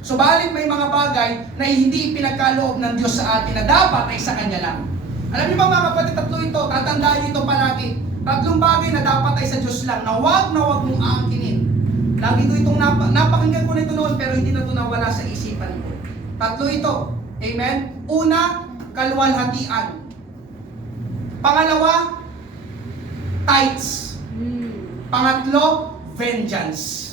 Subalit may mga bagay na hindi ipinagkaloob ng Diyos sa atin na dapat ay sa Kanya lang. Alam niyo ba mga kapatid, tatlo ito, tatandaan niyo ito palagi. Tatlong bagay na dapat ay sa Diyos lang, na wag mong aangkinin. Lagi ko itong napakinggan ko na ito noon, pero hindi na ito nawala sa isipan ko. Tatlo ito. Amen? Una, kaluwalhatian. Pangalawa, tithes. Pangatlo, vengeance.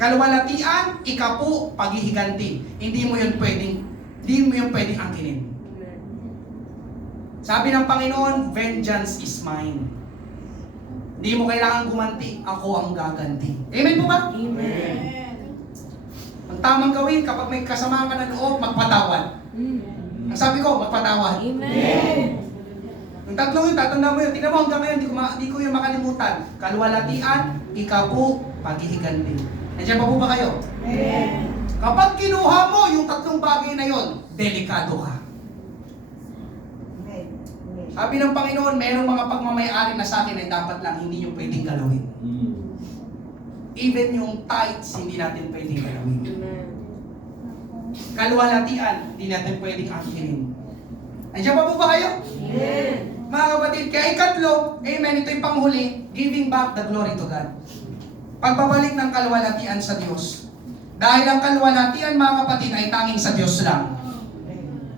Kaluwalhatian, ikapu, paghihiganti. Hindi mo yun pwedeng angkinin. Sabi ng Panginoon, vengeance is mine. Hindi mo kailangan gumanti, ako ang gaganti. Amen po ba? Amen. Ang tamang gawin kapag may kasama ka ng loob, magpatawad. Ang sabi ko, magpatawad. Amen. Ang tatlong yun, tatanda mo yun. Tingnan mo hanggang ngayon, hindi ko yung makalimutan. Kaluwalhatian, ikapu, paghihiganti. Nandiyan pa po ba kayo? Amen. Kapag kinuha mo yung tatlong bagay na yon, delikado ka. Sabi ng Panginoon, mayroong mga pagmamayari na sa akin ay dapat lang hindi nyo pwedeng galawin. Even yung tithes, hindi natin pwedeng galawin. Kaluwalhatian, hindi natin pwedeng angkinin. Nandiyan pa po ba kayo? Amen. Mga kapatid, kaya ikatlo, amen, ito yung panghuli, giving back the glory to God. Pagbabalik ng kaluwalhatian sa Diyos. Dahil ang kaluwalhatian, mga kapatid, ay tanging sa Diyos lang.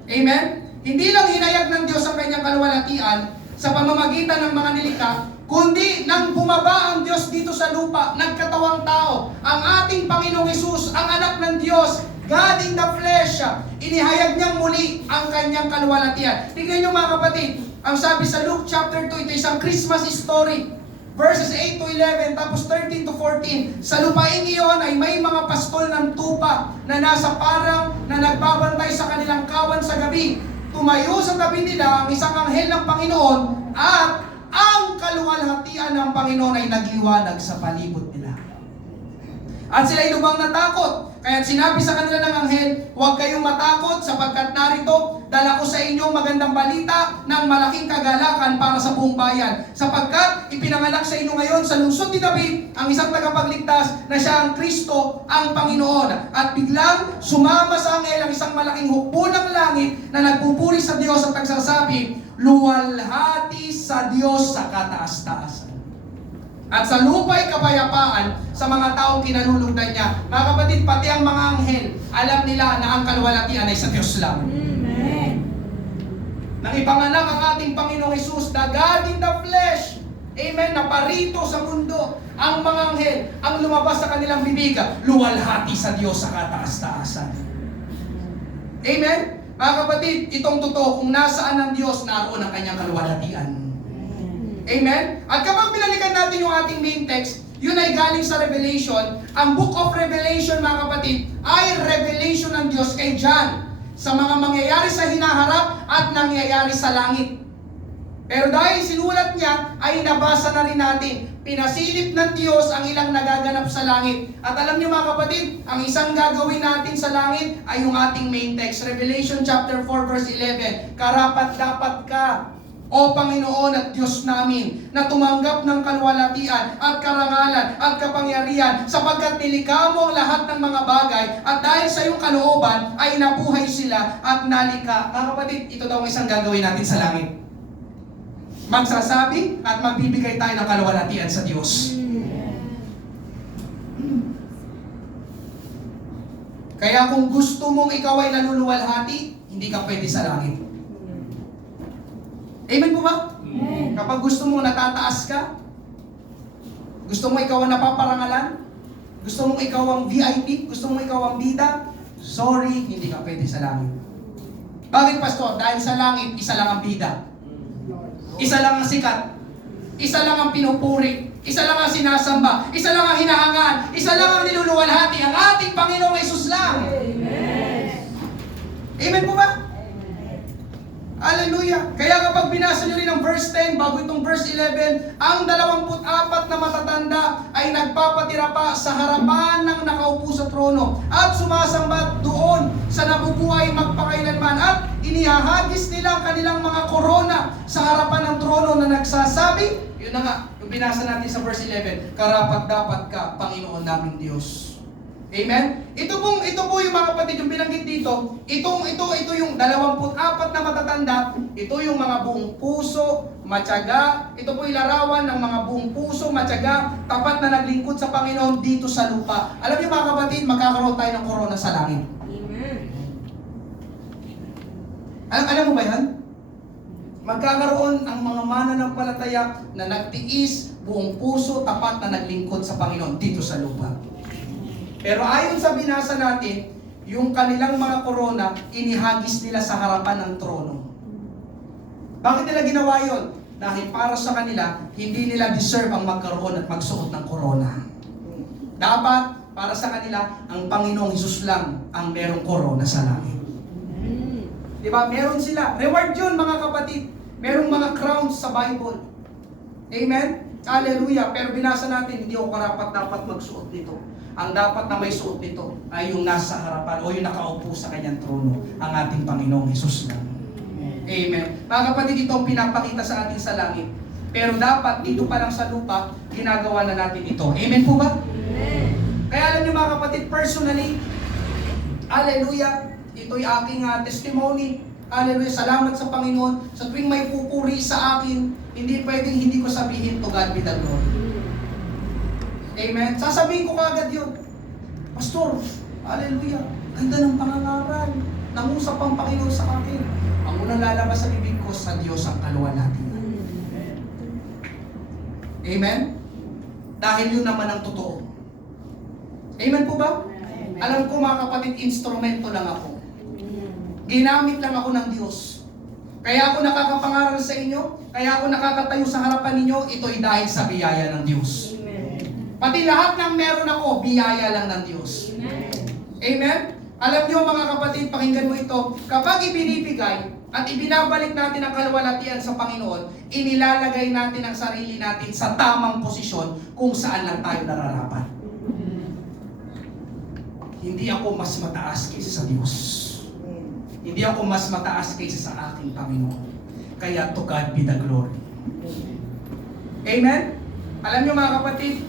Amen? Hindi lang hinayag ng Diyos ang kanyang kaluwalhatian sa pamamagitan ng mga nilikha, kundi nang bumaba ang Diyos dito sa lupa, nagkatawang tao, ang ating Panginoong Hesus, ang anak ng Diyos, God in the flesh, inihayag niyang muli ang kanyang kaluwalhatian. Tingnan niyo mga kapatid, ang sabi sa Luke chapter 2, ito isang Christmas story. Verses 8 to 11, tapos 13 to 14. Sa lupain iyon ay may mga pastol ng tupa na nasa parang na nagbabantay sa kanilang kawan sa gabi. Tumayo sa tabi nila ang isang anghel ng Panginoon at ang kaluwalhatian ng Panginoon ay nagliwanag sa palibot nila. At sila'y lubang natakot. Kaya sinabi sa kanila ng anghel, huwag kayong matakot sapagkat narito, dala ko sa inyo magandang balita ng malaking kagalakan para sa buong bayan. Sapagkat ipinanganak sa inyo ngayon sa lungsod ni David ang isang tagapagligtas na siya ang Kristo, ang Panginoon. At biglang sumama sa anghel ang isang malaking hukbo ng langit na nagpupuri sa Diyos at nagsasabi, luwalhati sa Diyos sa kataas-taasan. At sa lupa'y kapayapaan sa mga taong kinalulugdan niya. Mga kapatid, pati ang mga anghel, alam nila na ang kaluwalhatian ay sa Diyos lang. Amen. Nang ipanganak ang ating Panginoong Hesus, the God in the flesh, amen, na parito sa mundo, ang mga anghel, ang lumabas sa kanilang bibig, luwalhati sa Diyos sa kataas-taasan. Amen? Mga kapatid, itong totoo, kung nasaan ang Diyos, naroon ang kanyang kaluwalhatian. Amen? At kapag pinalikan natin yung ating main text, yun ay galing sa Revelation. Ang Book of Revelation, mga kapatid, ay revelation ng Diyos kay John sa mga mangyayari sa hinaharap at nangyayari sa langit. Pero dahil sinulat niya, ay nabasa na rin natin. Pinasilip ng Diyos ang ilang nagaganap sa langit. At alam niyo mga kapatid, ang isang gagawin natin sa langit ay yung ating main text. Revelation chapter 4 verse 11. Karapat-dapat ka, O Panginoon at Diyos namin, na tumanggap ng kaluwalhatian at karangalan at kapangyarihan sapagkat nilikha mo ang lahat ng mga bagay at dahil sa iyong kalooban ay nabuhay sila at nalikha. Mga kapatid, ito daw ang isang gagawin natin sa langit. Magsasabi at magbibigay tayo ng kaluwalhatian sa Diyos. Kaya kung gusto mong ikaw ay naluluwalhati, hindi ka pwede sa langit. Amen po ba? Amen. Kapag gusto mo natataas ka, gusto mo ikaw ang napaparangalan, gusto mo ikaw ang VIP, gusto mo ikaw ang bida, sorry, hindi ka pwede sa langit. Bakit, Pastor? Dahil sa langit, isa lang ang bida. Isa lang ang sikat. Isa lang ang pinupuri. Isa lang ang sinasamba. Isa lang ang hinahangaan. Isa lang ang niluluwalhati. Ang ating Panginoong Hesus lang. Amen. Amen po ba? Hallelujah! Kaya kapag binasa nyo rin ang verse 10, bago itong verse 11, ang 24 na matatanda ay nagpapatira pa sa harapan ng nakaupo sa trono at sumasamba doon sa nabubuhay magpakailanman at inihahagis nila ang kanilang mga korona sa harapan ng trono na nagsasabi, yun na nga, yung binasa natin sa verse 11, karapat-dapat ka, Panginoon naming Diyos. Amen? Ito po yung mga kapatid, yung binanggit dito, ito yung 24 na matatanda, ito yung mga buong puso, matyaga, ito po yung larawan ng mga buong puso, matyaga, tapat na naglingkod sa Panginoon dito sa lupa. Alam niyo mga kapatid, magkakaroon tayo ng korona sa langit. Amen. Alam mo ba yan? Magkakaroon ang mga mananampalataya na nagtiis, buong puso, tapat na naglingkod sa Panginoon dito sa lupa. Pero ayon sa binasa natin, yung kanilang mga korona, inihagis nila sa harapan ng trono. Bakit nila ginawa yun? Dahil para sa kanila, hindi nila deserve ang magkaroon at magsuot ng korona. Dapat, para sa kanila, ang Panginoong Hesus lang ang merong korona sa langit. Diba? Meron sila. Reward yun mga kapatid. Merong mga crowns sa Bible. Amen? Hallelujah. Pero binasa natin, hindi ako karapat-dapat magsuot nito. Ang dapat na may suot nito ay yung nasa harapan o yung nakaupo sa kanyang trono, ang ating Panginoong Hesus lang. Amen. Mga kapatid, ito ang pinapakita sa atin sa langit. Pero dapat, dito pa lang sa lupa, ginagawa na natin ito. Amen po ba? Amen. Kaya alam niyo mga kapatid, personally, hallelujah, ito'y aking testimony. Hallelujah, salamat sa Panginoon. Sa tuwing may pupuri sa akin, hindi pwedeng hindi ko sabihin, to God be the glory. Amen? Sasabihin ko kagad yun. Pastor, hallelujah, ganda ng pangangaral. Nangusap ang Panginoon sa akin. Ang unang lalabas sa bibig ko, sa Diyos ang kaluwalhatian. Amen? Dahil yun naman ang totoo. Amen po ba? Amen. Alam ko mga kapatid, instrumento lang ako. Ginamit lang ako ng Diyos. Kaya ako nakakapangaral sa inyo, kaya ako nakakatayo sa harapan ninyo, ito'y dahil sa biyaya ng Diyos. Pati lahat ng meron ako, biyaya lang ng Diyos. Amen. Amen? Alam niyo mga kapatid, pakinggan mo ito, kapag ibinibigay at ibinabalik natin ang kaluwalhatian sa Panginoon, inilalagay natin ang sarili natin sa tamang posisyon kung saan lang tayo nararapat. hindi ako mas mataas kaysa sa Diyos. Hindi ako mas mataas kaysa sa aking Panginoon. Kaya to God be the glory. Amen? Alam niyo mga kapatid,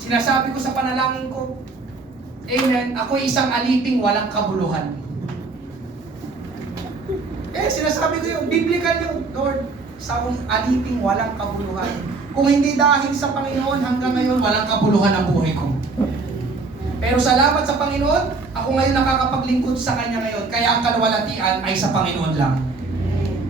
sinasabi ko sa panalangin ko, amen, ako'y isang aliping walang kabuluhan. Sinasabi ko yun, biblical yun, Lord, isang aliping walang kabuluhan. Kung hindi dahil sa Panginoon, hanggang ngayon, walang kabuluhan ang buhay ko. Pero salamat sa Panginoon, ako ngayon nakakapaglingkod sa Kanya ngayon, kaya ang kaluwalhatian ay sa Panginoon lang.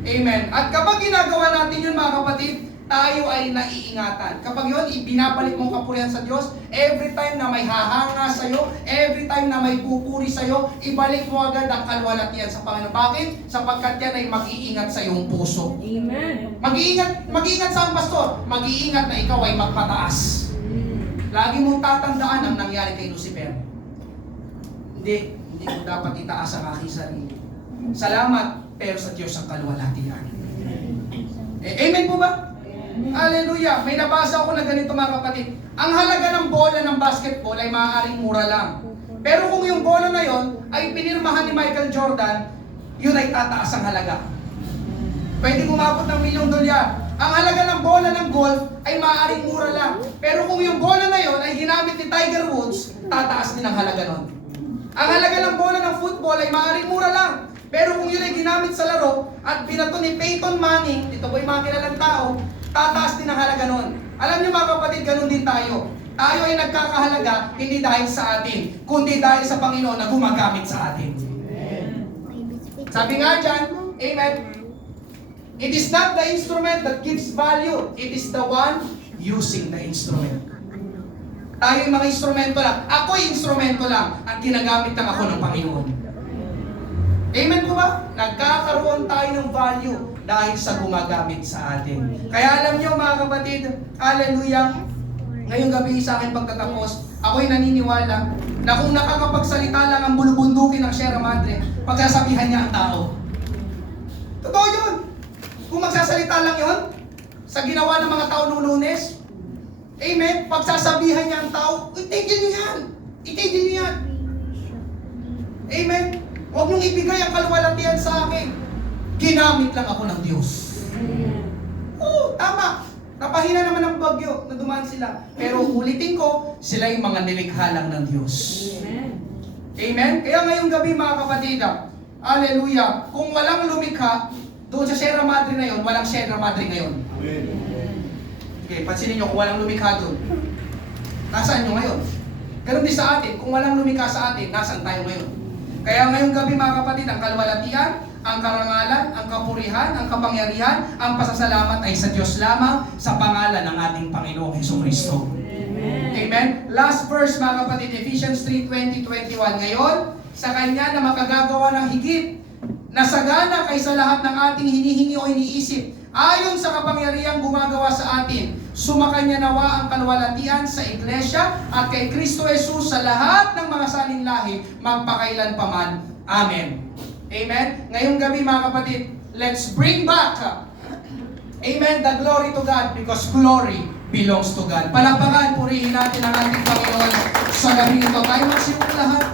Amen. At kapag ginagawa natin yun mga kapatid, tayo ay naiingatan. Kapag yun, ibinabalik mong kapurihan sa Diyos, every time na may hahanga sa'yo, every time na may pupuri sa'yo, ibalik mo agad ang kaluwalhatian sa Panginoon. Bakit? Sapagkat yan ay mag-iingat sa iyong puso. Amen. Mag-iingat sa pastor, mag-iingat na ikaw ay magmataas. Lagi mong tatandaan ang nangyari kay Lucifer. Hindi mo dapat itaas ang aking sarili. Salamat, pero sa Diyos ang kaluwalhatian. Amen po ba? Hallelujah! May nabasa ako na ganito mga kapatid. Ang halaga ng bola ng basketball ay maaaring mura lang. Pero kung yung bola na yon ay pinirmahan ni Michael Jordan, yun ay tataas ang halaga. Pwede umabot ng $1,000,000. Ang halaga ng bola ng golf ay maaaring mura lang. Pero kung yung bola na yon ay ginamit ni Tiger Woods, tataas din ang halaga nun. Ang halaga ng bola ng football ay maaaring mura lang. Pero kung yun ay ginamit sa laro at binato ni Peyton Manning, ito po yung mga kilalang tao, tataas din ang halaga nun. Alam niyo mga kapatid, ganun din tayo. Tayo ay nagkakahalaga hindi dahil sa atin, kundi dahil sa Panginoon na gumagamit sa atin. Sabi nga dyan, amen, it is not the instrument that gives value, it is the one using the instrument. Tayo yung mga instrumento lang. Ako'y instrumento lang at ginagamit lang ako ng Panginoon. Amen po ba? Nagkakaroon tayo ng value dahil sa gumagamit sa atin. Kaya alam nyo mga kapatid, hallelujah, ngayong gabi sa akin pagtatapos, ako'y naniniwala na kung nakakapagsalita lang ang bulubundukin ng Sierra Madre, pagsasabihan niya ang tao. Totoo yun. Kung magsasalita lang yun, sa ginawa ng mga tao noong Lunes, amen, pagsasabihan niya ang tao, itigil niyo yan. Itigil niyo yan. Amen. Huwag niyong ibigay ang kaluwalhatian sa akin. Ginamit lang ako ng Diyos. Oo, tama. Napahina naman ang bagyo na dumaan sila. Pero ulitin ko, sila yung mga nilikha lang ng Diyos. Amen? Kaya ngayong gabi mga kapatid, hallelujah, kung walang lumikha, doon sa Sierra Madre na yun, walang Sierra Madre ngayon. Okay, pansinin nyo kung walang lumikha doon. Nasaan nyo ngayon? Ganun din sa atin, kung walang lumikha sa atin, nasaan tayo ngayon? Kaya ngayong gabi mga kapatid, ang kaluwalhatian, ang karangalan, ang kapurihan, ang kapangyarihan, ang pasasalamat ay sa Diyos lamang sa pangalan ng ating Panginoong Hesukristo. Amen. Last verse mga kapatid, Ephesians 3:20-21. Ngayon, sa Kanya na makagagawa ng higit na sagana kaysa lahat ng ating hinihingi o iniisip, ayon sa kapangyarihang gumagawa sa atin, sumakanya nawa ang kaluwalhatian sa Iglesia at kay Kristo Jesus sa lahat ng mga saling-lahi magpakailan paman. Amen. Amen. Ngayong gabi mga kapatid, let's bring back, amen, the glory to God because glory belongs to God. Palakpakan, purihin natin ang ating Panginoon sa gabi ito. Tayo magsimula lahat.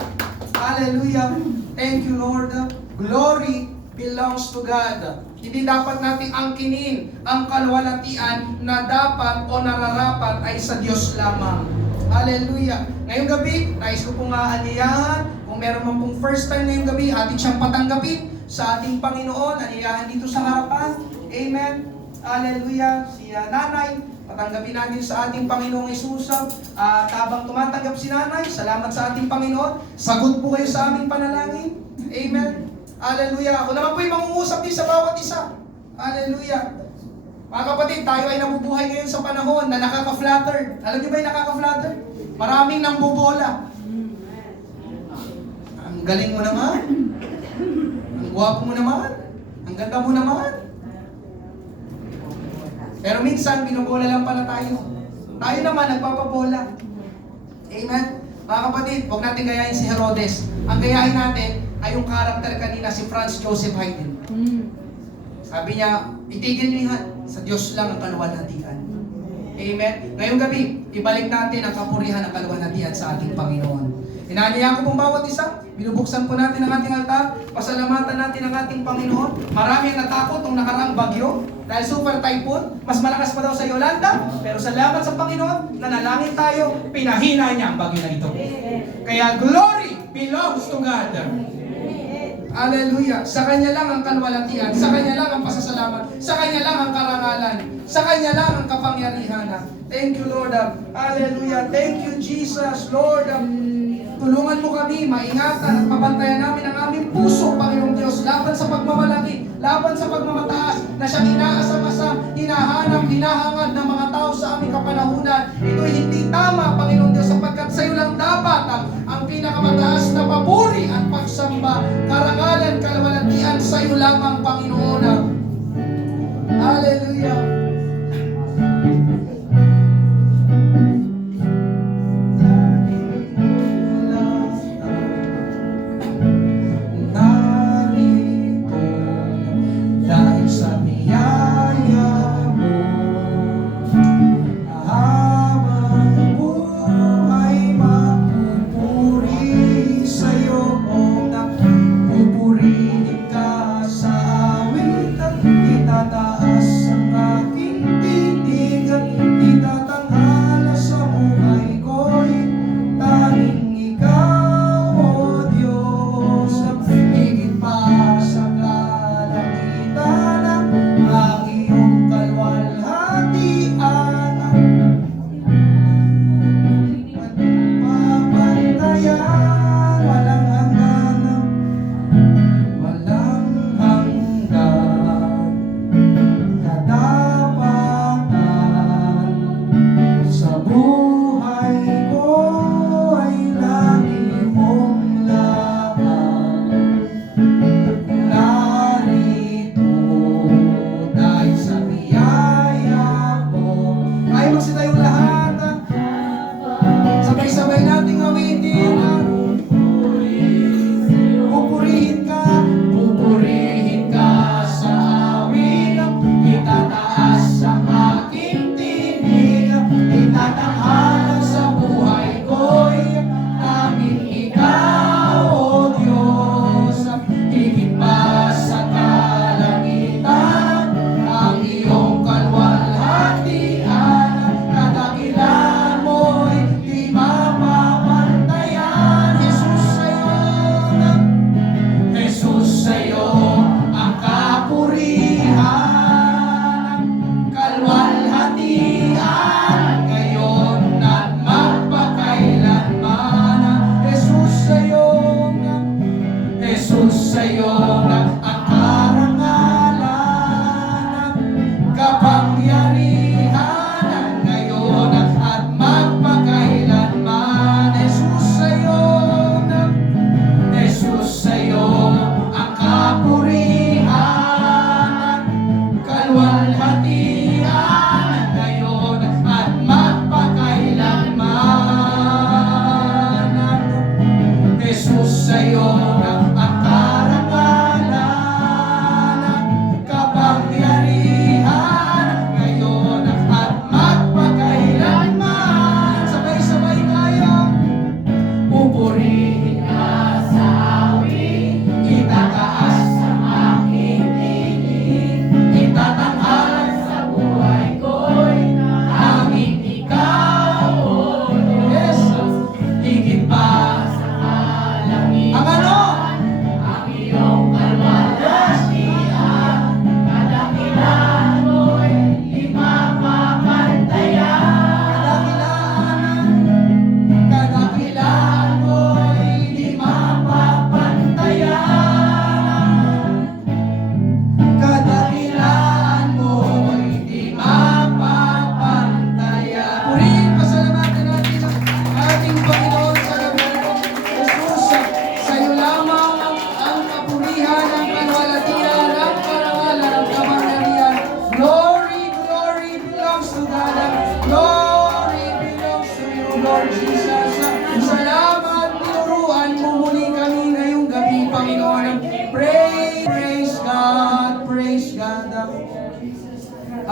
Hallelujah. Thank you, Lord. Glory belongs to God. Hindi dapat nating angkinin ang kaluwalhatian na dapat o nararapat ay sa Diyos lamang. Hallelujah. Ngayong gabi, nais ko pong aanyayahan, kung meron man pong first time ngayong gabi, ating siyang patanggapin sa ating Panginoon, aanyayahan dito sa harapan. Amen. Hallelujah. Si Nanay, patanggapin natin sa ating Panginoong Jesus. At habang tumatanggap si Nanay, salamat sa ating Panginoon. Sagot po kayo sa aming panalangin. Amen. Hallelujah. Ako naman po yung mangungusap din sa bawat isa. Hallelujah. Mga kapatid, tayo ay nabubuhay ngayon sa panahon na nakaka-flatter. Alam niyo ba yung nakaka-flatter? Maraming nang bubola. Ang galing mo naman. Ang gwapo mo naman. Ang ganda mo naman. Pero minsan, binubola lang pala tayo. Tayo naman, nagpapabola. Amen? Mga kapatid, huwag natin gayahin si Herodes. Ang gayahin natin ay yung karakter kanina, si Franz Joseph Haydn. Sabi niya, itigil niyo yan. Sa Diyos lang ang kaluwalhatian. Amen? Ngayong gabi, ibalik natin ang kapurihan ng kaluwalhatian sa ating Panginoon. Inaanyayahan ko pong bawat isa. Binubuksan po natin ang ating altar. Pasalamatan natin ang ating Panginoon. Marami ang natakot nung nakaraang bagyo. Dahil super typhoon, mas malakas pa daw sa Yolanda. Pero salamat sa Panginoon, nanalangin tayo, pinahina niya ang bagyo na ito. Kaya glory belongs to God. Hallelujah. Sa Kanya lang ang kalwalatian. Sa Kanya lang ang pasasalamat. Sa Kanya lang ang karangalan. Sa Kanya lang ang kapangyarihan. Thank you, Lord. Hallelujah. Thank you, Jesus. Lord, tulungan mo kami, maingatan at mabantayan namin ang aming puso, Panginoong Diyos, laban sa pagmamalaki, laban sa pagmamataas, na siyang inaasam-asam, hinahanap, hinahangad ng mga tao sa aming kapanahunan. Ito'y hindi tama, Panginoong Diyos, sapagkat sa iyo lang dapat ang pinakamataas na papuri at pagsamba, karangalan, kalwalatian, sa iyo lamang, Panginoon. Hallelujah.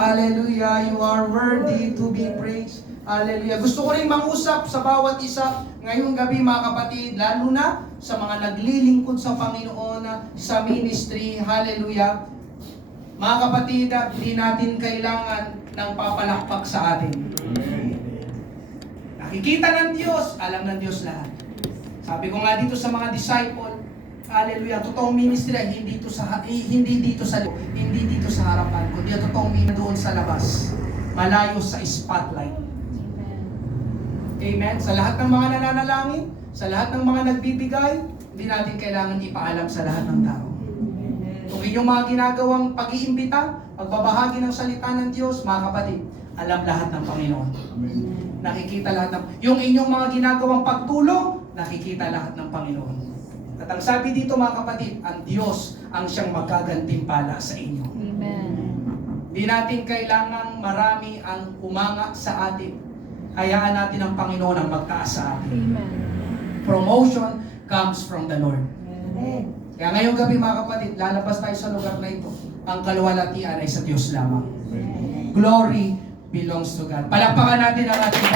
Hallelujah, you are worthy to be praised. Hallelujah. Gusto ko rin mangusap sa bawat isa ngayong gabi mga kapatid, lalo na sa mga naglilingkod sa Panginoon sa ministry. Hallelujah. Mga kapatid, hindi natin kailangan ng papalakpak sa atin. Nakikita ng Diyos, alam ng Diyos lahat. Sabi ko nga dito sa mga disciple, hallelujah, totoong ministry ay hindi dito sa harapan, kundi ang totoong ministry doon sa labas, malayo sa spotlight. Amen. Sa lahat ng mga nananalangin, sa lahat ng mga nagbibigay, hindi natin kailangan ipaalam sa lahat ng tao. Kung inyong mga ginagawang pag-iimbita, pagbabahagi ng salita ng Diyos, mga kapatid, alam lahat ng Panginoon. Nakikita lahat ng... Yung inyong mga ginagawang pagtulong, nakikita lahat ng Panginoon. At ang sabi dito mga kapatid, ang Diyos ang siyang magkagantimpala sa inyo. Amen. Di natin kailangang marami ang umanga sa atin. Hayaan natin ang Panginoon ang magtaas sa atin. Amen. Promotion comes from the Lord. Amen. Kaya ngayong gabi mga kapatid, lalabas tayo sa lugar na ito. Ang kaluwalhatian ay sa Diyos lamang. Glory belongs to God. Palakpakan natin ang ating